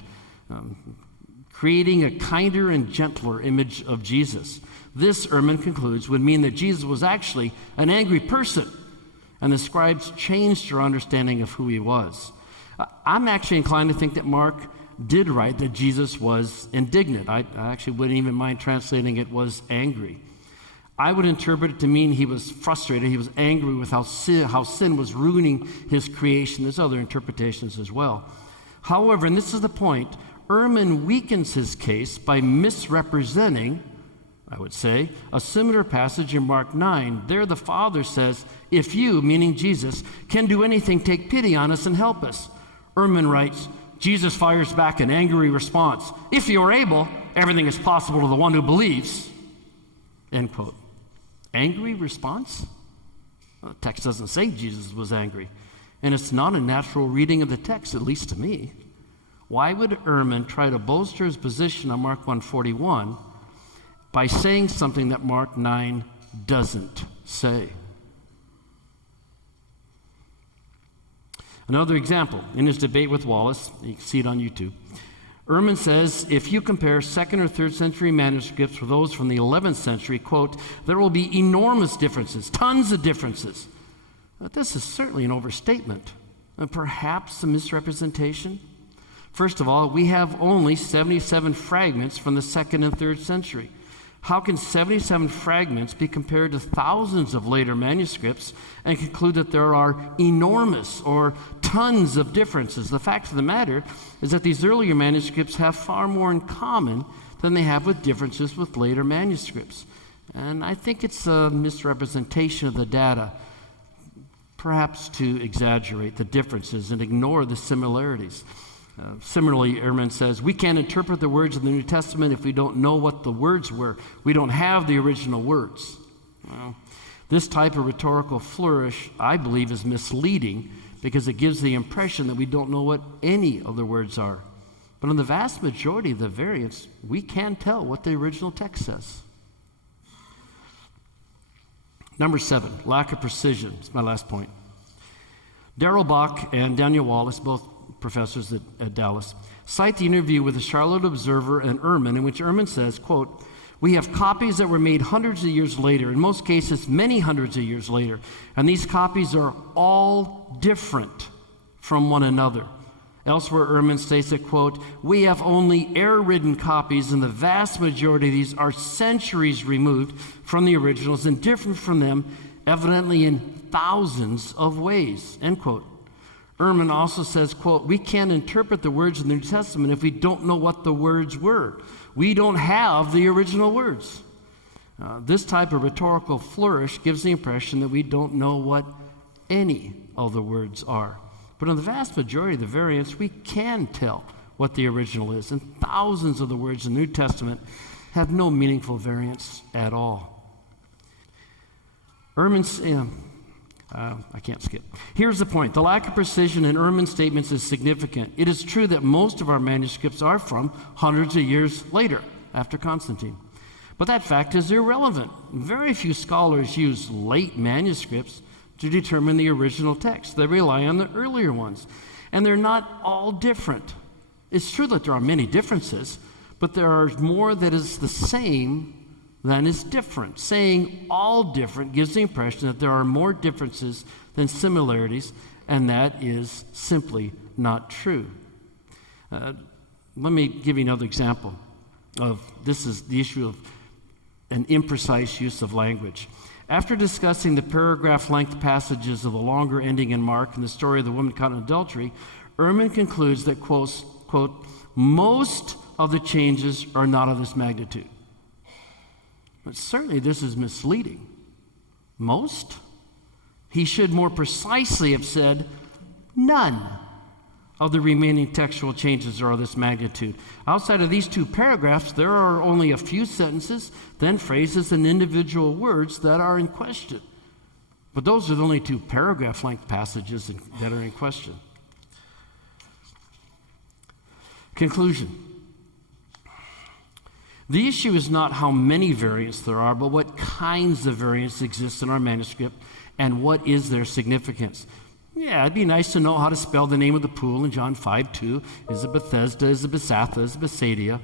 creating a kinder and gentler image of Jesus. This, Ehrman concludes, would mean that Jesus was actually an angry person, and the scribes changed their understanding of who he was. I'm actually inclined to think that Mark did write that Jesus was indignant. I actually wouldn't even mind translating it was angry. I would interpret it to mean he was frustrated, he was angry with how sin was ruining his creation. There's other interpretations as well. However, and this is the point, Ehrman weakens his case by misrepresenting, I would say, a similar passage in Mark 9. There the Father says, if you, meaning Jesus, can do anything, take pity on us and help us. Ehrman writes, Jesus fires back an angry response. If you are able, everything is possible to the one who believes. End quote. Angry response? Well, the text doesn't say Jesus was angry. And it's not a natural reading of the text, at least to me. Why would Ehrman try to bolster his position on Mark 1:41 by saying something that Mark 9 doesn't say? Another example, in his debate with Wallace, you can see it on YouTube, Ehrman says, if you compare 2nd or 3rd century manuscripts with those from the 11th century, quote, there will be enormous differences, tons of differences. But this is certainly an overstatement, and perhaps a misrepresentation. First of all, we have only 77 fragments from the 2nd and 3rd century. How can 77 fragments be compared to thousands of later manuscripts and conclude that there are enormous or tons of differences? The fact of the matter is that these earlier manuscripts have far more in common than they have with differences with later manuscripts. And I think it's a misrepresentation of the data, perhaps to exaggerate the differences and ignore the similarities. Similarly, Ehrman says, we can't interpret the words of the New Testament if we don't know what the words were. We don't have the original words. Well, this type of rhetorical flourish, I believe, is misleading because it gives the impression that we don't know what any of the words are. But in the vast majority of the variants, we can tell what the original text says. Number 7, lack of precision. It's my last point. Darrell Bach and Daniel Wallace, both professors at Dallas, cite the interview with the Charlotte Observer and Ehrman, in which Ehrman says, quote, we have copies that were made hundreds of years later, in most cases many hundreds of years later, and these copies are all different from one another. Elsewhere, Ehrman states that, quote, we have only error-ridden copies, and the vast majority of these are centuries removed from the originals and different from them, evidently in thousands of ways, end quote. Ehrman also says, quote, we can't interpret the words in the New Testament if we don't know what the words were. We don't have the original words. This type of rhetorical flourish gives the impression that we don't know what any of the words are. But in the vast majority of the variants, we can tell what the original is, and thousands of the words in the New Testament have no meaningful variants at all. Ehrman's... I can't skip. Here's the point. The lack of precision in Ehrman's statements is significant. It is true that most of our manuscripts are from hundreds of years later, after Constantine. But that fact is irrelevant. Very few scholars use late manuscripts to determine the original text. They rely on the earlier ones. And they're not all different. It's true that there are many differences, but there are more that is the same than is different. Saying all different gives the impression that there are more differences than similarities, and that is simply not true. Let me give you another example of this is the issue of an imprecise use of language. After discussing the paragraph-length passages of the longer ending in Mark and the story of the woman caught in adultery, Ehrman concludes that, quote, most of the changes are not of this magnitude. But certainly this is misleading. Most? He should more precisely have said, none of the remaining textual changes are of this magnitude. Outside of these two paragraphs, there are only a few sentences, then phrases and individual words that are in question. But those are the only two paragraph-length passages that are in question. Conclusion. The issue is not how many variants there are, but what kinds of variants exist in our manuscript and what is their significance. Yeah, it'd be nice to know how to spell the name of the pool in John 5:2. Is it Bethesda? Is it Bethatha? Is it Bethsaida?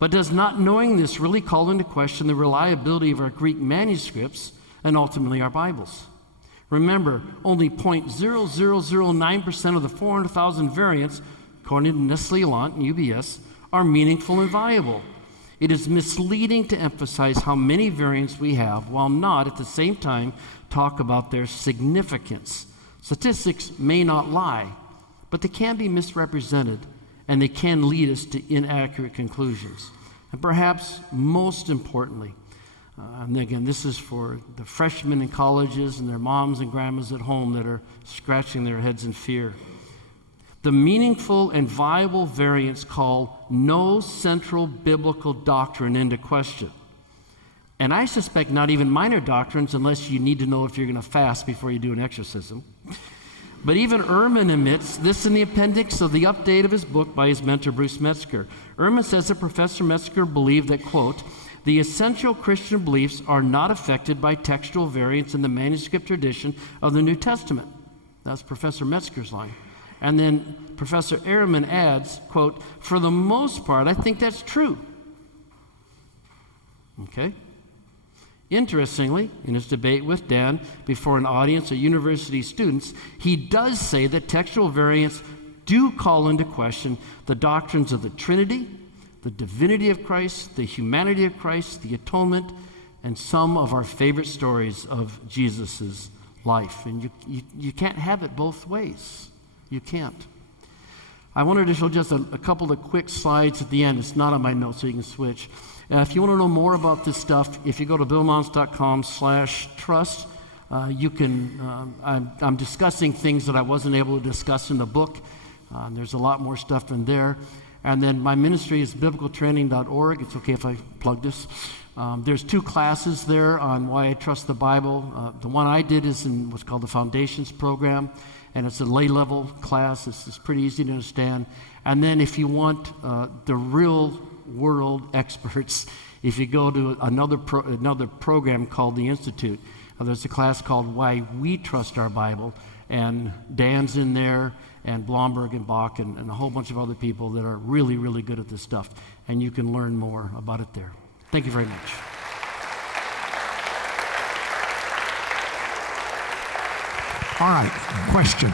But does not knowing this really call into question the reliability of our Greek manuscripts and ultimately our Bibles? Remember, only 0.0009% of the 400,000 variants, according to Nestle Lant and UBS, are meaningful and viable. It is misleading to emphasize how many variants we have while not at the same time talk about their significance. Statistics may not lie, but they can be misrepresented and they can lead us to inaccurate conclusions. And perhaps most importantly, and again, this is for the freshmen in colleges and their moms and grandmas at home that are scratching their heads in fear. The meaningful and viable variants call no central biblical doctrine into question. And I suspect not even minor doctrines, unless you need to know if you're going to fast before you do an exorcism. But even Ehrman admits this in the appendix of the update of his book by his mentor, Bruce Metzger. Ehrman says that Professor Metzger believed that, quote, the essential Christian beliefs are not affected by textual variants in the manuscript tradition of the New Testament. That's Professor Metzger's line. And then Professor Ehrman adds, quote, for the most part, I think that's true. Okay? Interestingly, in his debate with Dan before an audience of university students, he does say that textual variants do call into question the doctrines of the Trinity, the divinity of Christ, the humanity of Christ, the atonement, and some of our favorite stories of Jesus' life. And you can't have it both ways. You can't. I wanted to show just a couple of quick slides at the end. It's not on my notes, so you can switch. If you want to know more about this stuff, if you go to billmounce.com/trust, you can, I'm discussing things that I wasn't able to discuss in the book. There's a lot more stuff in there. And then my ministry is biblicaltraining.org. It's okay if I plug this. There's 2 classes there on why I trust the Bible. The one I did is in what's called the Foundations program, and it's a lay-level class. It's pretty easy to understand. And then if you want the real-world experts, if you go to another program called the Institute, there's a class called Why We Trust Our Bible, and Dan's in there, and Blomberg and Bach and a whole bunch of other people that are really, really good at this stuff. And you can learn more about it there. Thank you very much. All right, question.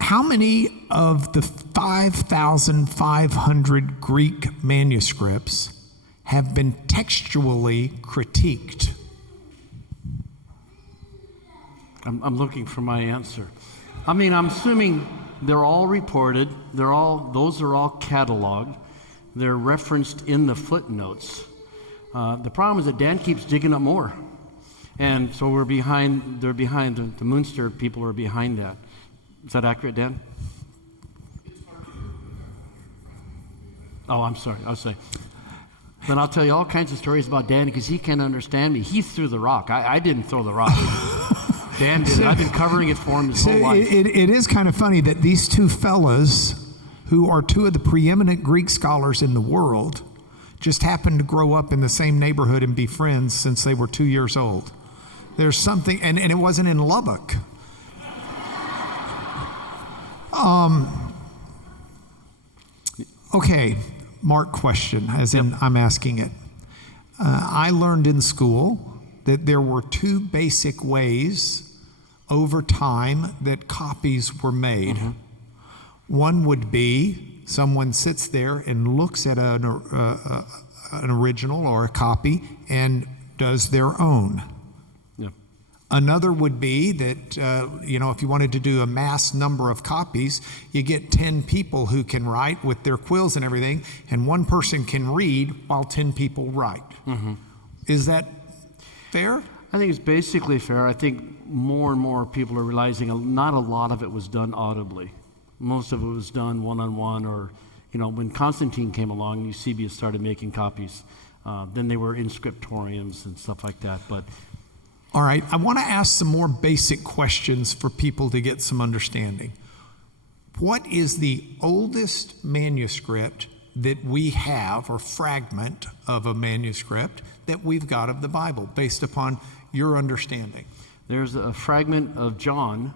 How many of the 5,500 Greek manuscripts have been textually critiqued? I'm looking for my answer. I mean, I'm assuming they're all reported. Those are all cataloged. They're referenced in the footnotes. The problem is that Dan keeps digging up more. And so we're behind, they're behind, the Munster people are behind that. Is that accurate, Dan? Oh, I'm sorry, I'll say. Then I'll tell you all kinds of stories about Dan because he can't understand me. He threw the rock. I didn't throw the rock. Dan did. I've been covering it for him his whole life. It is kind of funny that these 2 fellas, who are 2 of the preeminent Greek scholars in the world, just happened to grow up in the same neighborhood and be friends since they were 2 years old. There's something, and it wasn't in Lubbock. Okay, Mark question, as in I'm asking it. I learned in school that there were 2 basic ways over time that copies were made. Mm-hmm. One would be someone sits there and looks at an original or a copy and does their own. Yeah. Another would be that, if you wanted to do a mass number of copies, you get 10 people who can write with their quills and everything, and one person can read while 10 people write. Is that fair? I think it's basically fair. I think more and more people are realizing not a lot of it was done audibly. Most of it was done one-on-one, or, when Constantine came along, Eusebius started making copies. Then they were in scriptoriums and stuff like that. But all right, I want to ask some more basic questions for people to get some understanding. What is the oldest manuscript that we have, or fragment of a manuscript that we've got of the Bible, based upon your understanding? There's a fragment of John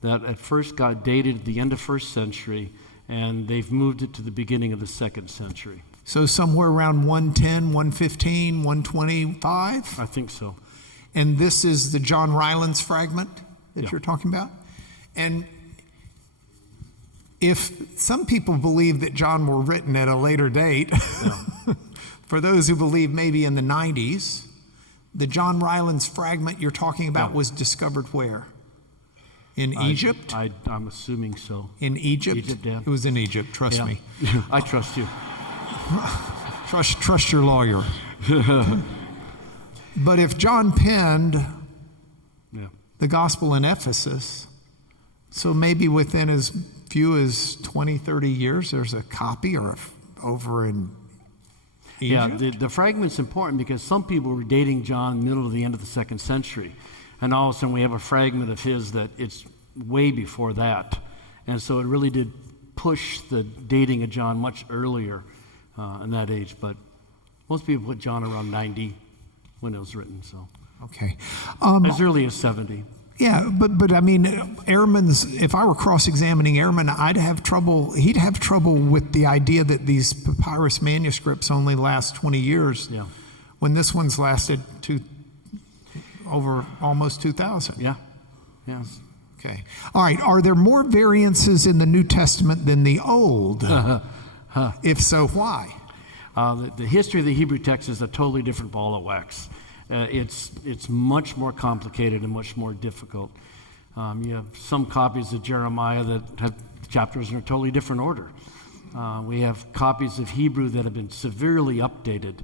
that at first got dated at the end of 1st century, and they've moved it to the beginning of the 2nd century. So somewhere around 110, 115, 125? I think so. And this is the John Rylands fragment that you're talking about? And if some people believe that John were written at a later date, for those who believe maybe in the 90s, the John Rylands fragment you're talking about was discovered where? In Egypt? I'm assuming so. In Egypt? Egypt, yeah. It was in Egypt, trust me. I trust you. Trust your lawyer. But if John penned the gospel in Ephesus, so maybe within as few as 20, 30 years, there's a copy over in Egypt? Yeah, the fragment's important because some people were dating John middle to the end of the 2nd century. And all of a sudden we have a fragment of his that it's way before that. And so it really did push the dating of John much earlier in that age. But most people put John around 90 when it was written, so. Okay. As early as 70. Yeah, but I mean, if I were cross-examining Ehrman, he'd have trouble with the idea that these papyrus manuscripts only last 20 years, when this one's lasted over almost 2,000. Yeah, yes. Okay. All right, are there more variances in the New Testament than the Old? If so, why? The history of the Hebrew text is a totally different ball of wax. It's much more complicated and much more difficult. You have some copies of Jeremiah that have chapters in a totally different order. We have copies of Hebrew that have been severely updated.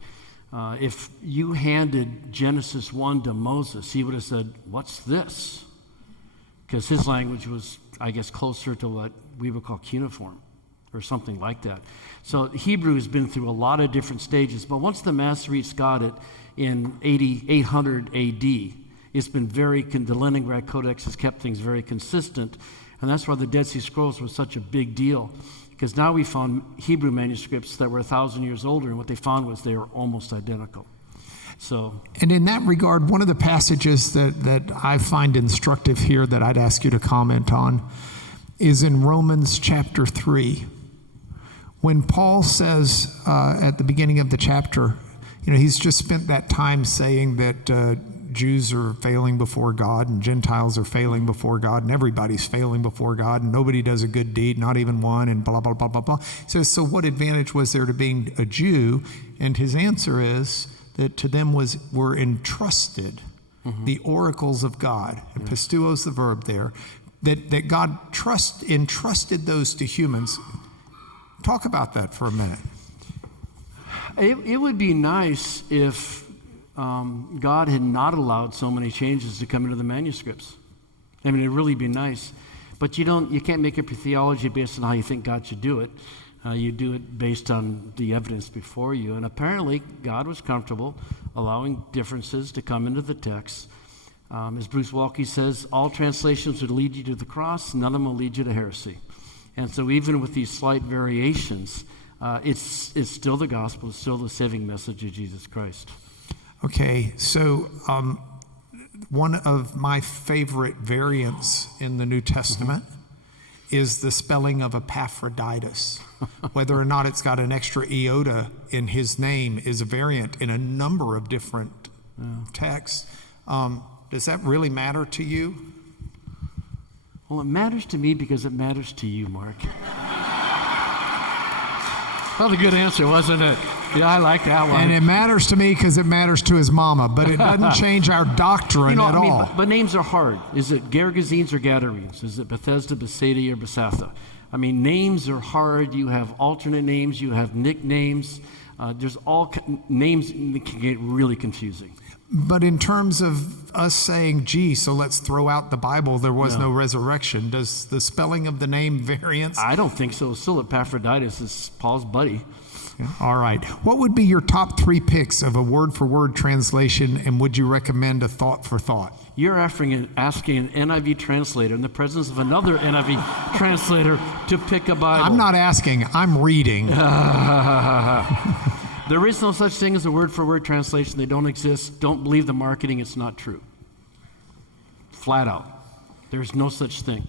If you handed Genesis 1 to Moses, he would have said, "What's this?" Because his language was, I guess, closer to what we would call cuneiform or something like that. So Hebrew has been through a lot of different stages, but once the Masoretes got it in 800 AD, it's been the Leningrad Codex has kept things very consistent, and that's why the Dead Sea Scrolls was such a big deal, because now we found Hebrew manuscripts that were 1,000 years older, and what they found was they were almost identical. So, and in that regard, one of the passages that I find instructive here that I'd ask you to comment on is in Romans chapter 3. When Paul says at the beginning of the chapter, he's just spent that time saying that Jews are failing before God and Gentiles are failing before God and everybody's failing before God and nobody does a good deed, not even one, and blah, blah, blah, blah, blah. He says, so what advantage was there to being a Jew? And his answer is that to them were entrusted the oracles of God, and pistuos the verb there, that God entrusted those to humans. Talk about that for a minute. It would be nice if God had not allowed so many changes to come into the manuscripts. I mean, it'd really be nice. But you can't make up your theology based on how you think God should do it. You do it based on the evidence before you. And apparently, God was comfortable allowing differences to come into the text. As Bruce Walke says, all translations would lead you to the cross, none of them will lead you to heresy. And so even with these slight variations, it's still the gospel, it's still the saving message of Jesus Christ. Okay, so one of my favorite variants in the New Testament is the spelling of Epaphroditus. Whether or not it's got an extra iota in his name is a variant in a number of different texts. Does that really matter to you? Well, it matters to me because it matters to you, Mark. That was a good answer, wasn't it? Yeah, I like that one. And it matters to me because it matters to his mama, but it doesn't change our doctrine at all. But names are hard. Is it Gergesenes or Gadarenes? Is it Bethesda, Bethsaida, or Bethatha? I mean, names are hard. You have alternate names. You have nicknames. There's names that can get really confusing. But in terms of us saying, gee, so let's throw out the Bible, there was no resurrection, does the spelling of the name variance? I don't think so. Still, Epaphroditus is Paul's buddy. All right. What would be your top 3 picks of a word-for-word translation, and would you recommend a thought for thought? You're asking an NIV translator in the presence of another NIV translator to pick a Bible. I'm not asking. I'm reading. There is no such thing as a word-for-word translation. They don't exist. Don't believe the marketing. It's not true. Flat out. There's no such thing.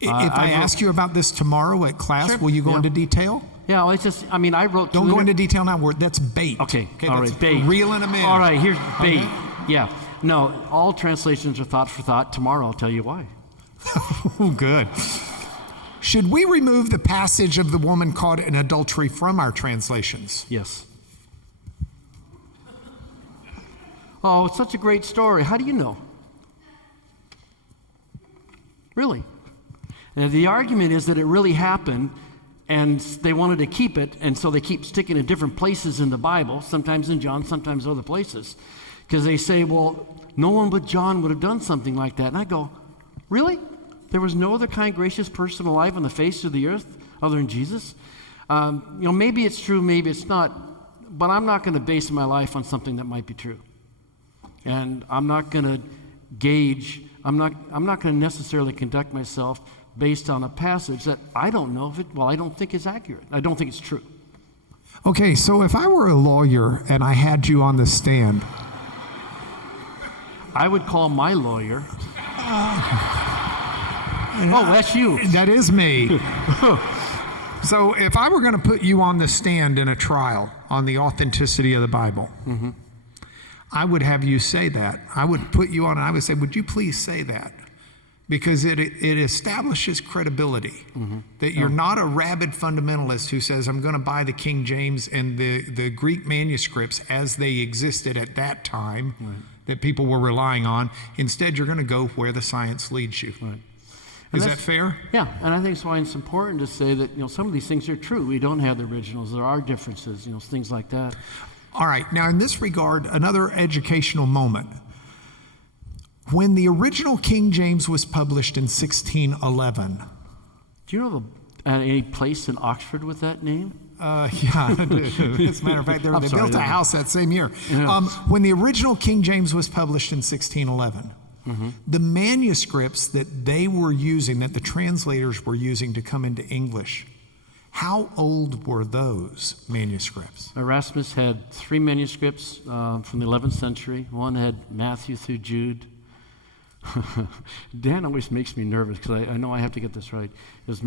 If I ask you about this tomorrow at class, Sure. will you go into detail? Yeah, well, it's just, I mean, I wrote... Don't go into detail now. That's bait. Okay, all that's right, bait. Reeling them in. All right, here's bait. Okay. Yeah. No, all translations are thought for thought. Tomorrow I'll tell you why. Oh, good. Should we remove the passage of the woman caught in adultery from our translations? Yes. Oh, it's such a great story. How do you know? Really? And the argument is that it really happened, and they wanted to keep it, and so they keep sticking in different places in the Bible, sometimes in John, sometimes other places, because they say, well, no one but John would have done something like that. And I go, really? There was no other kind, gracious person alive on the face of the earth other than Jesus? Maybe it's true, maybe it's not, but I'm not going to base my life on something that might be true. And I'm not going to gauge, I'm not going to necessarily conduct myself based on a passage that I don't know if I don't think is accurate. I don't think it's true. Okay, so if I were a lawyer and I had you on the stand, I would call my lawyer. Oh, that's you. That is me. So if I were going to put you on the stand in a trial on the authenticity of the Bible, I would have you say that. I would put you on and I would say, would you please say that? Because it establishes credibility, that you're not a rabid fundamentalist who says, I'm going to buy the King James and the Greek manuscripts as they existed at that time that people were relying on. Instead, you're going to go where the science leads you. Right. Is that fair? Yeah, and I think that's why it's important to say that some of these things are true. We don't have the originals. There are differences, things like that. All right. Now, in this regard, another educational moment. When the original King James was published in 1611. Do you know any place in Oxford with that name? Yeah, I do. As a matter of fact, they built a house that same year. Yeah. When the original King James was published in 1611, the manuscripts that they were using, that the translators were using to come into English, how old were those manuscripts? Erasmus had 3 manuscripts from the 11th century. One had Matthew through Jude. Dan always makes me nervous because I know I have to get this right. Was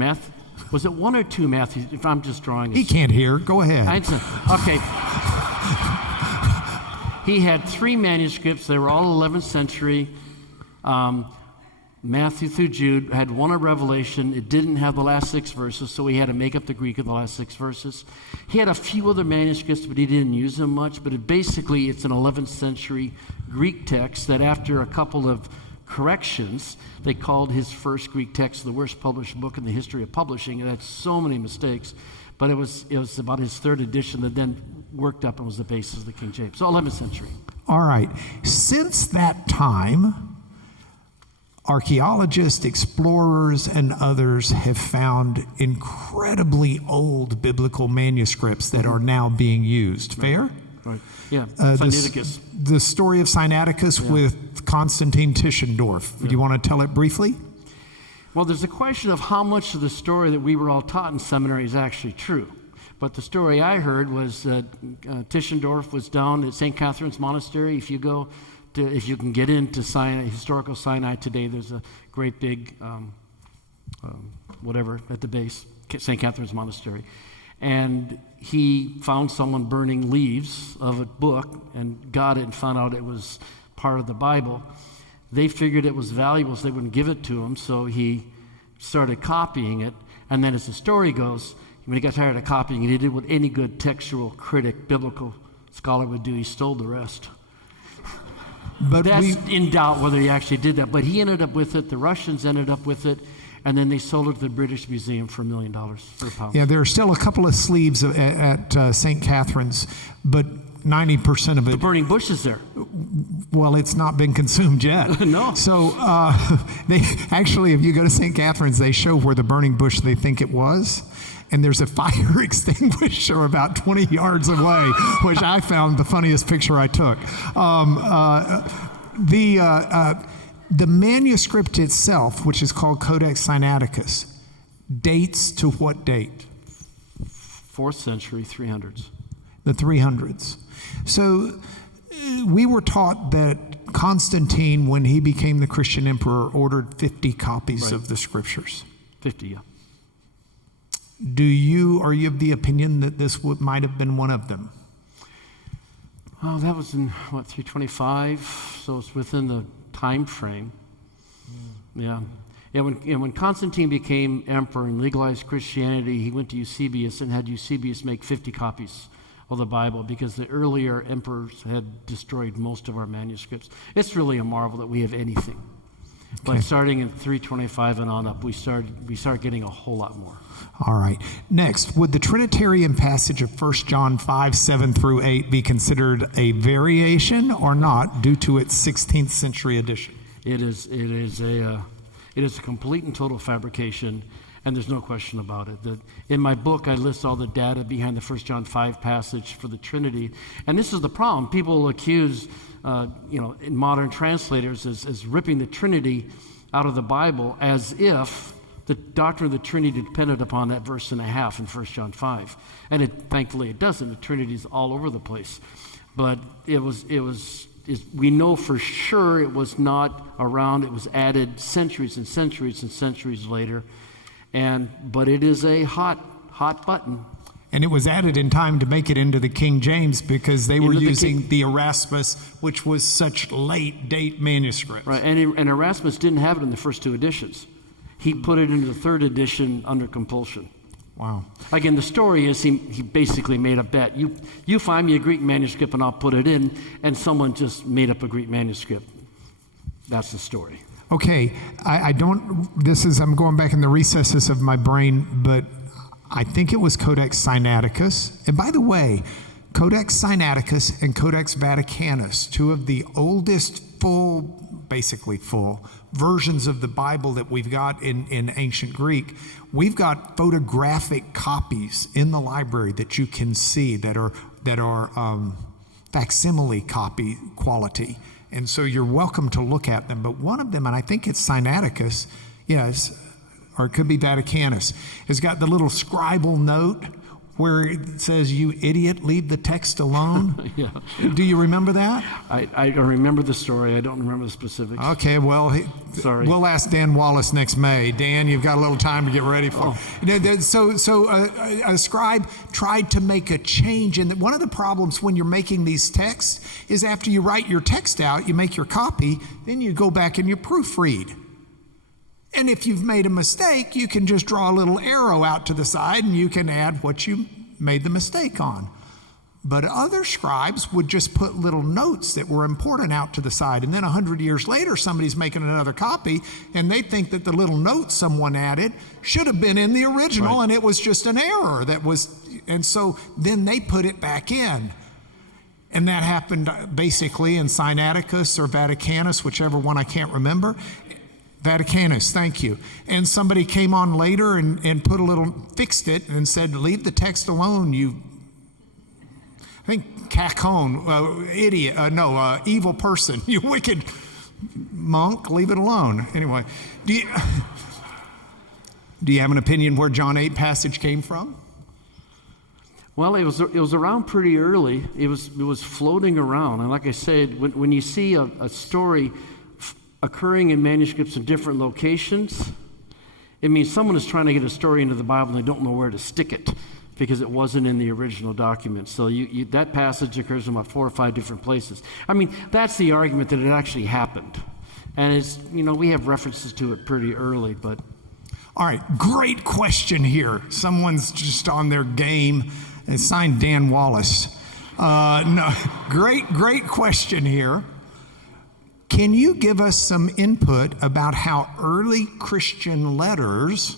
it 1 or 2 Matthews? If I'm just drawing He can't hear. Go ahead. Okay. He had 3 manuscripts. They were all 11th century. Matthew through Jude had 1 of Revelation. It didn't have the last 6 verses, so he had to make up the Greek of the last 6 verses. He had a few other manuscripts, but he didn't use them much. But basically, it's an 11th century Greek text that after a couple of corrections, they called his first Greek text the worst published book in the history of publishing. It had so many mistakes, but it was about his 3rd edition that then worked up and was the basis of the King James. So 11th century. All right. Since that time, archaeologists, explorers, and others have found incredibly old biblical manuscripts that are now being used. Fair? Right. Yeah. Sinaiticus. The story of Sinaiticus with Constantine Tischendorf. Do you want to tell it briefly? Well, there's a question of how much of the story that we were all taught in seminary is actually true. But the story I heard was Tischendorf was down at St. Catherine's Monastery. If you can get into historical Sinai today, there's a great big whatever at the base, St. Catherine's Monastery. And he found someone burning leaves of a book and got it and found out it was part of the Bible. They figured it was valuable, so they wouldn't give it to him, so he started copying it. And then as the story goes, When he got tired of copying it, he did what any good textual critic, biblical scholar would do. He stole the rest. But That's in doubt whether he actually did that. But he ended up with it. The Russians ended up with it. And then they sold it to the British Museum for $1 million, for £1. yeah, there are still a couple of sleeves at St. Catherine's, but 90% of The it, burning bush is there. well, it's not been consumed yet. No. So they actually, if you go to St. Catherine's, they show where the burning bush they think it was. And there's a fire extinguisher about 20 yards away, which I found the funniest picture I took. The manuscript itself, which is called Codex Sinaiticus, dates to what date? 4th century, 300s. The 300s. So we were taught that Constantine, when he became the Christian emperor, ordered 50 copies of the scriptures. 50, yeah. Are you of the opinion that this might have been one of them? Oh, that was in, 325? So it's within the time frame. Yeah. When Constantine became emperor and legalized Christianity, he went to Eusebius and had Eusebius make 50 copies of the Bible because the earlier emperors had destroyed most of our manuscripts. It's really a marvel that we have anything. But starting in 325 and on up, we start getting a whole lot more. All right. Next, would the Trinitarian passage of 1 John 5:7-8 be considered a variation or not due to its 16th century edition? It is a complete and total fabrication, and there's no question about it. In my book, I list all the data behind the 1 John 5 passage for the Trinity, and this is the problem. People accuse, in modern translators as ripping the Trinity out of the Bible as if the doctrine of the Trinity depended upon that verse and a half in 1 John 5. And thankfully it doesn't. The Trinity's all over the place. But we know for sure it was not around. It was added centuries and centuries and centuries later. But it is a hot button. And it was added in time to make it into the King James because they were using the Erasmus, which was such late date manuscript. Right, and Erasmus didn't have it in the first two editions. He put it into the third edition under compulsion. Wow. Again, the story is he basically made a bet. You find me a Greek manuscript and I'll put it in, and someone just made up a Greek manuscript. That's the story. Okay, I'm going back in the recesses of my brain, but I think it was Codex Sinaiticus. And by the way, Codex Sinaiticus and Codex Vaticanus, two of the oldest basically full versions of the Bible that we've got in ancient Greek. We've got photographic copies in the library that you can see that are facsimile copy quality. And so you're welcome to look at them. But one of them, and I think it's Sinaiticus, yes, or it could be Vaticanus, has got the little scribal note where it says, "You idiot, leave the text alone." Yeah. Do you remember that? I remember the story. I don't remember the specifics. Okay, well, Sorry. We'll ask Dan Wallace next May. Dan, you've got a little time to get ready for it. So a scribe tried to make a change. And one of the problems when you're making these texts is after you write your text out, you make your copy, then you go back and you proofread. And if you've made a mistake, you can just draw a little arrow out to the side and you can add what you made the mistake on. But other scribes would just put little notes that were important out to the side. And then 100 years later, somebody's making another copy and they think that the little note someone added should have been in the original, right, and it was just an error and so then they put it back in. And that happened basically in Sinaiticus or Vaticanus, whichever one I can't remember. Vaticanus, thank you. And somebody came on later and fixed it and said, "Leave the text alone, I think cacon, idiot, evil person, you wicked monk, leave it alone." Anyway, do you have an opinion where John 8 passage came from? Well, it was around pretty early. It was floating around, and like I said, when you see a story occurring in manuscripts in different locations, it means someone is trying to get a story into the Bible and they don't know where to stick it because it wasn't in the original document. So that passage occurs in about 4 or 5 different places. I mean, that's the argument that it actually happened. And we have references to it pretty early, but... All right, great question here. Someone's just on their game. It's signed Dan Wallace. No, great question here. Can you give us some input about how early Christian letters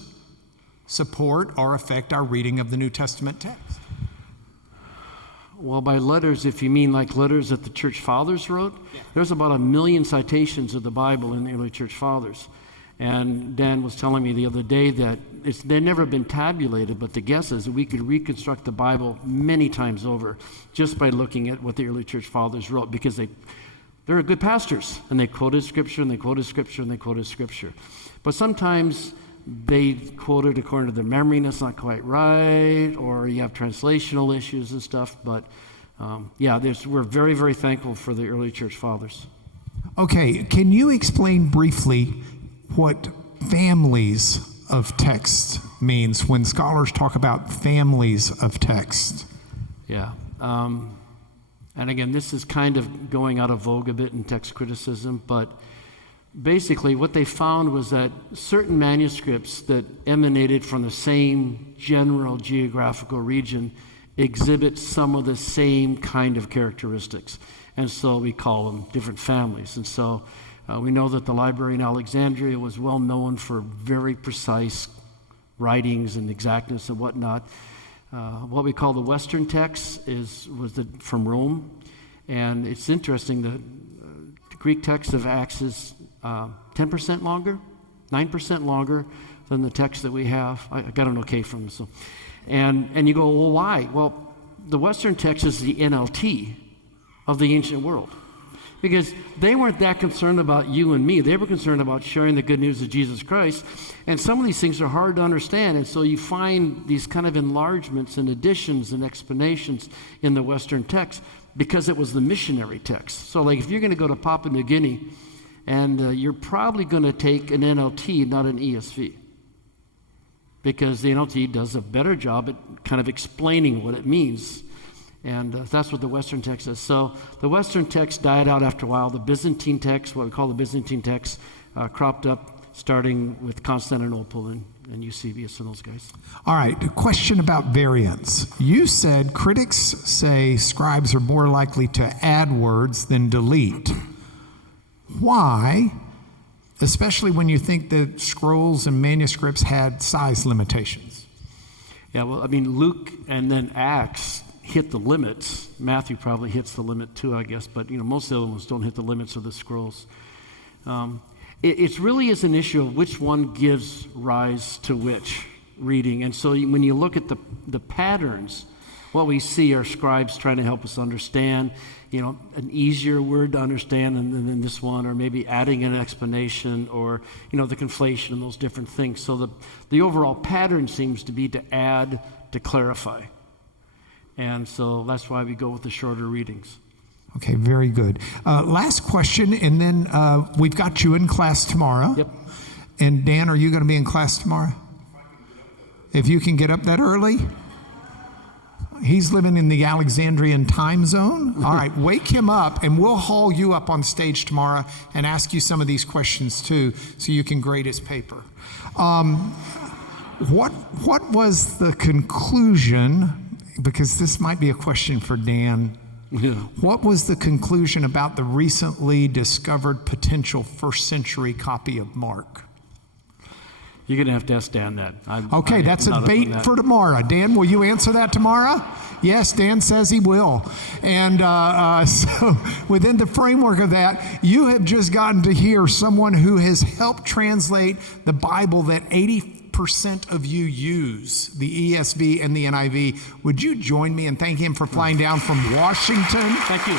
support or affect our reading of the New Testament text? Well, by letters, if you mean like letters that the church fathers wrote, there's about 1 million citations of the Bible in the early church fathers. And Dan was telling me the other day that they've never been tabulated, but the guess is that we could reconstruct the Bible many times over just by looking at what the early church fathers wrote, because they're good pastors, and they quoted Scripture, and they quoted Scripture, and they quoted Scripture. But sometimes they quoted according to their memory, and it's not quite right, or you have translational issues and stuff. But we're very, very thankful for the early church fathers. Okay, can you explain briefly what families of text means when scholars talk about families of text? Yeah. And again, this is kind of going out of vogue a bit in text criticism, but basically what they found was that certain manuscripts that emanated from the same general geographical region exhibit some of the same kind of characteristics. And so we call them different families. And so we know that the library in Alexandria was well known for very precise writings and exactness and whatnot. What we call the Western text was from Rome. And it's interesting that the Greek text of Acts is 10% longer, 9% longer than the text that we have. I got an okay from them. So. And you go, well, why? Well, the Western text is the NLT of the ancient world. Because they weren't that concerned about you and me. They were concerned about sharing the good news of Jesus Christ. And some of these things are hard to understand. And so you find these kind of enlargements and additions and explanations in the Western text because it was the missionary text. So like if you're going to go to Papua New Guinea, and you're probably going to take an NLT, not an ESV. Because the NLT does a better job at kind of explaining what it means. And that's what the Western text is. So the Western text died out after a while. The Byzantine text, what we call the Byzantine text, cropped up starting with Constantinople and Eusebius and those guys. All right, a question about variants. You said critics say scribes are more likely to add words than delete. Why? Especially when you think that scrolls and manuscripts had size limitations. Yeah, well, I mean, Luke and then Acts hit the limits. Matthew probably hits the limit too, I guess, but most of the other ones don't hit the limits of the scrolls. It really is an issue of which one gives rise to which reading. And so when you look at the patterns, what we see are scribes trying to help us understand, an easier word to understand than this one, or maybe adding an explanation, or, the conflation and those different things. So the overall pattern seems to be to add, to clarify. And so that's why we go with the shorter readings. Okay, very good. Last question, and then we've got you in class tomorrow. Yep. And Dan, are you going to be in class tomorrow? If you can get up that early? He's living in the Alexandrian time zone. All right, wake him up, and we'll haul you up on stage tomorrow and ask you some of these questions too, so you can grade his paper. What was the conclusion? Because this might be a question for Dan. Yeah. What was the conclusion about the recently discovered potential first century copy of Mark? You're going to have to ask Dan that. Okay, that's a bait for tomorrow. Dan, will you answer that tomorrow? Yes, Dan says he will. And so within the framework of that, you have just gotten to hear someone who has helped translate the Bible that 80% of you use, the ESV and the NIV. Would you join me in thanking him for flying down from Washington? Thank you.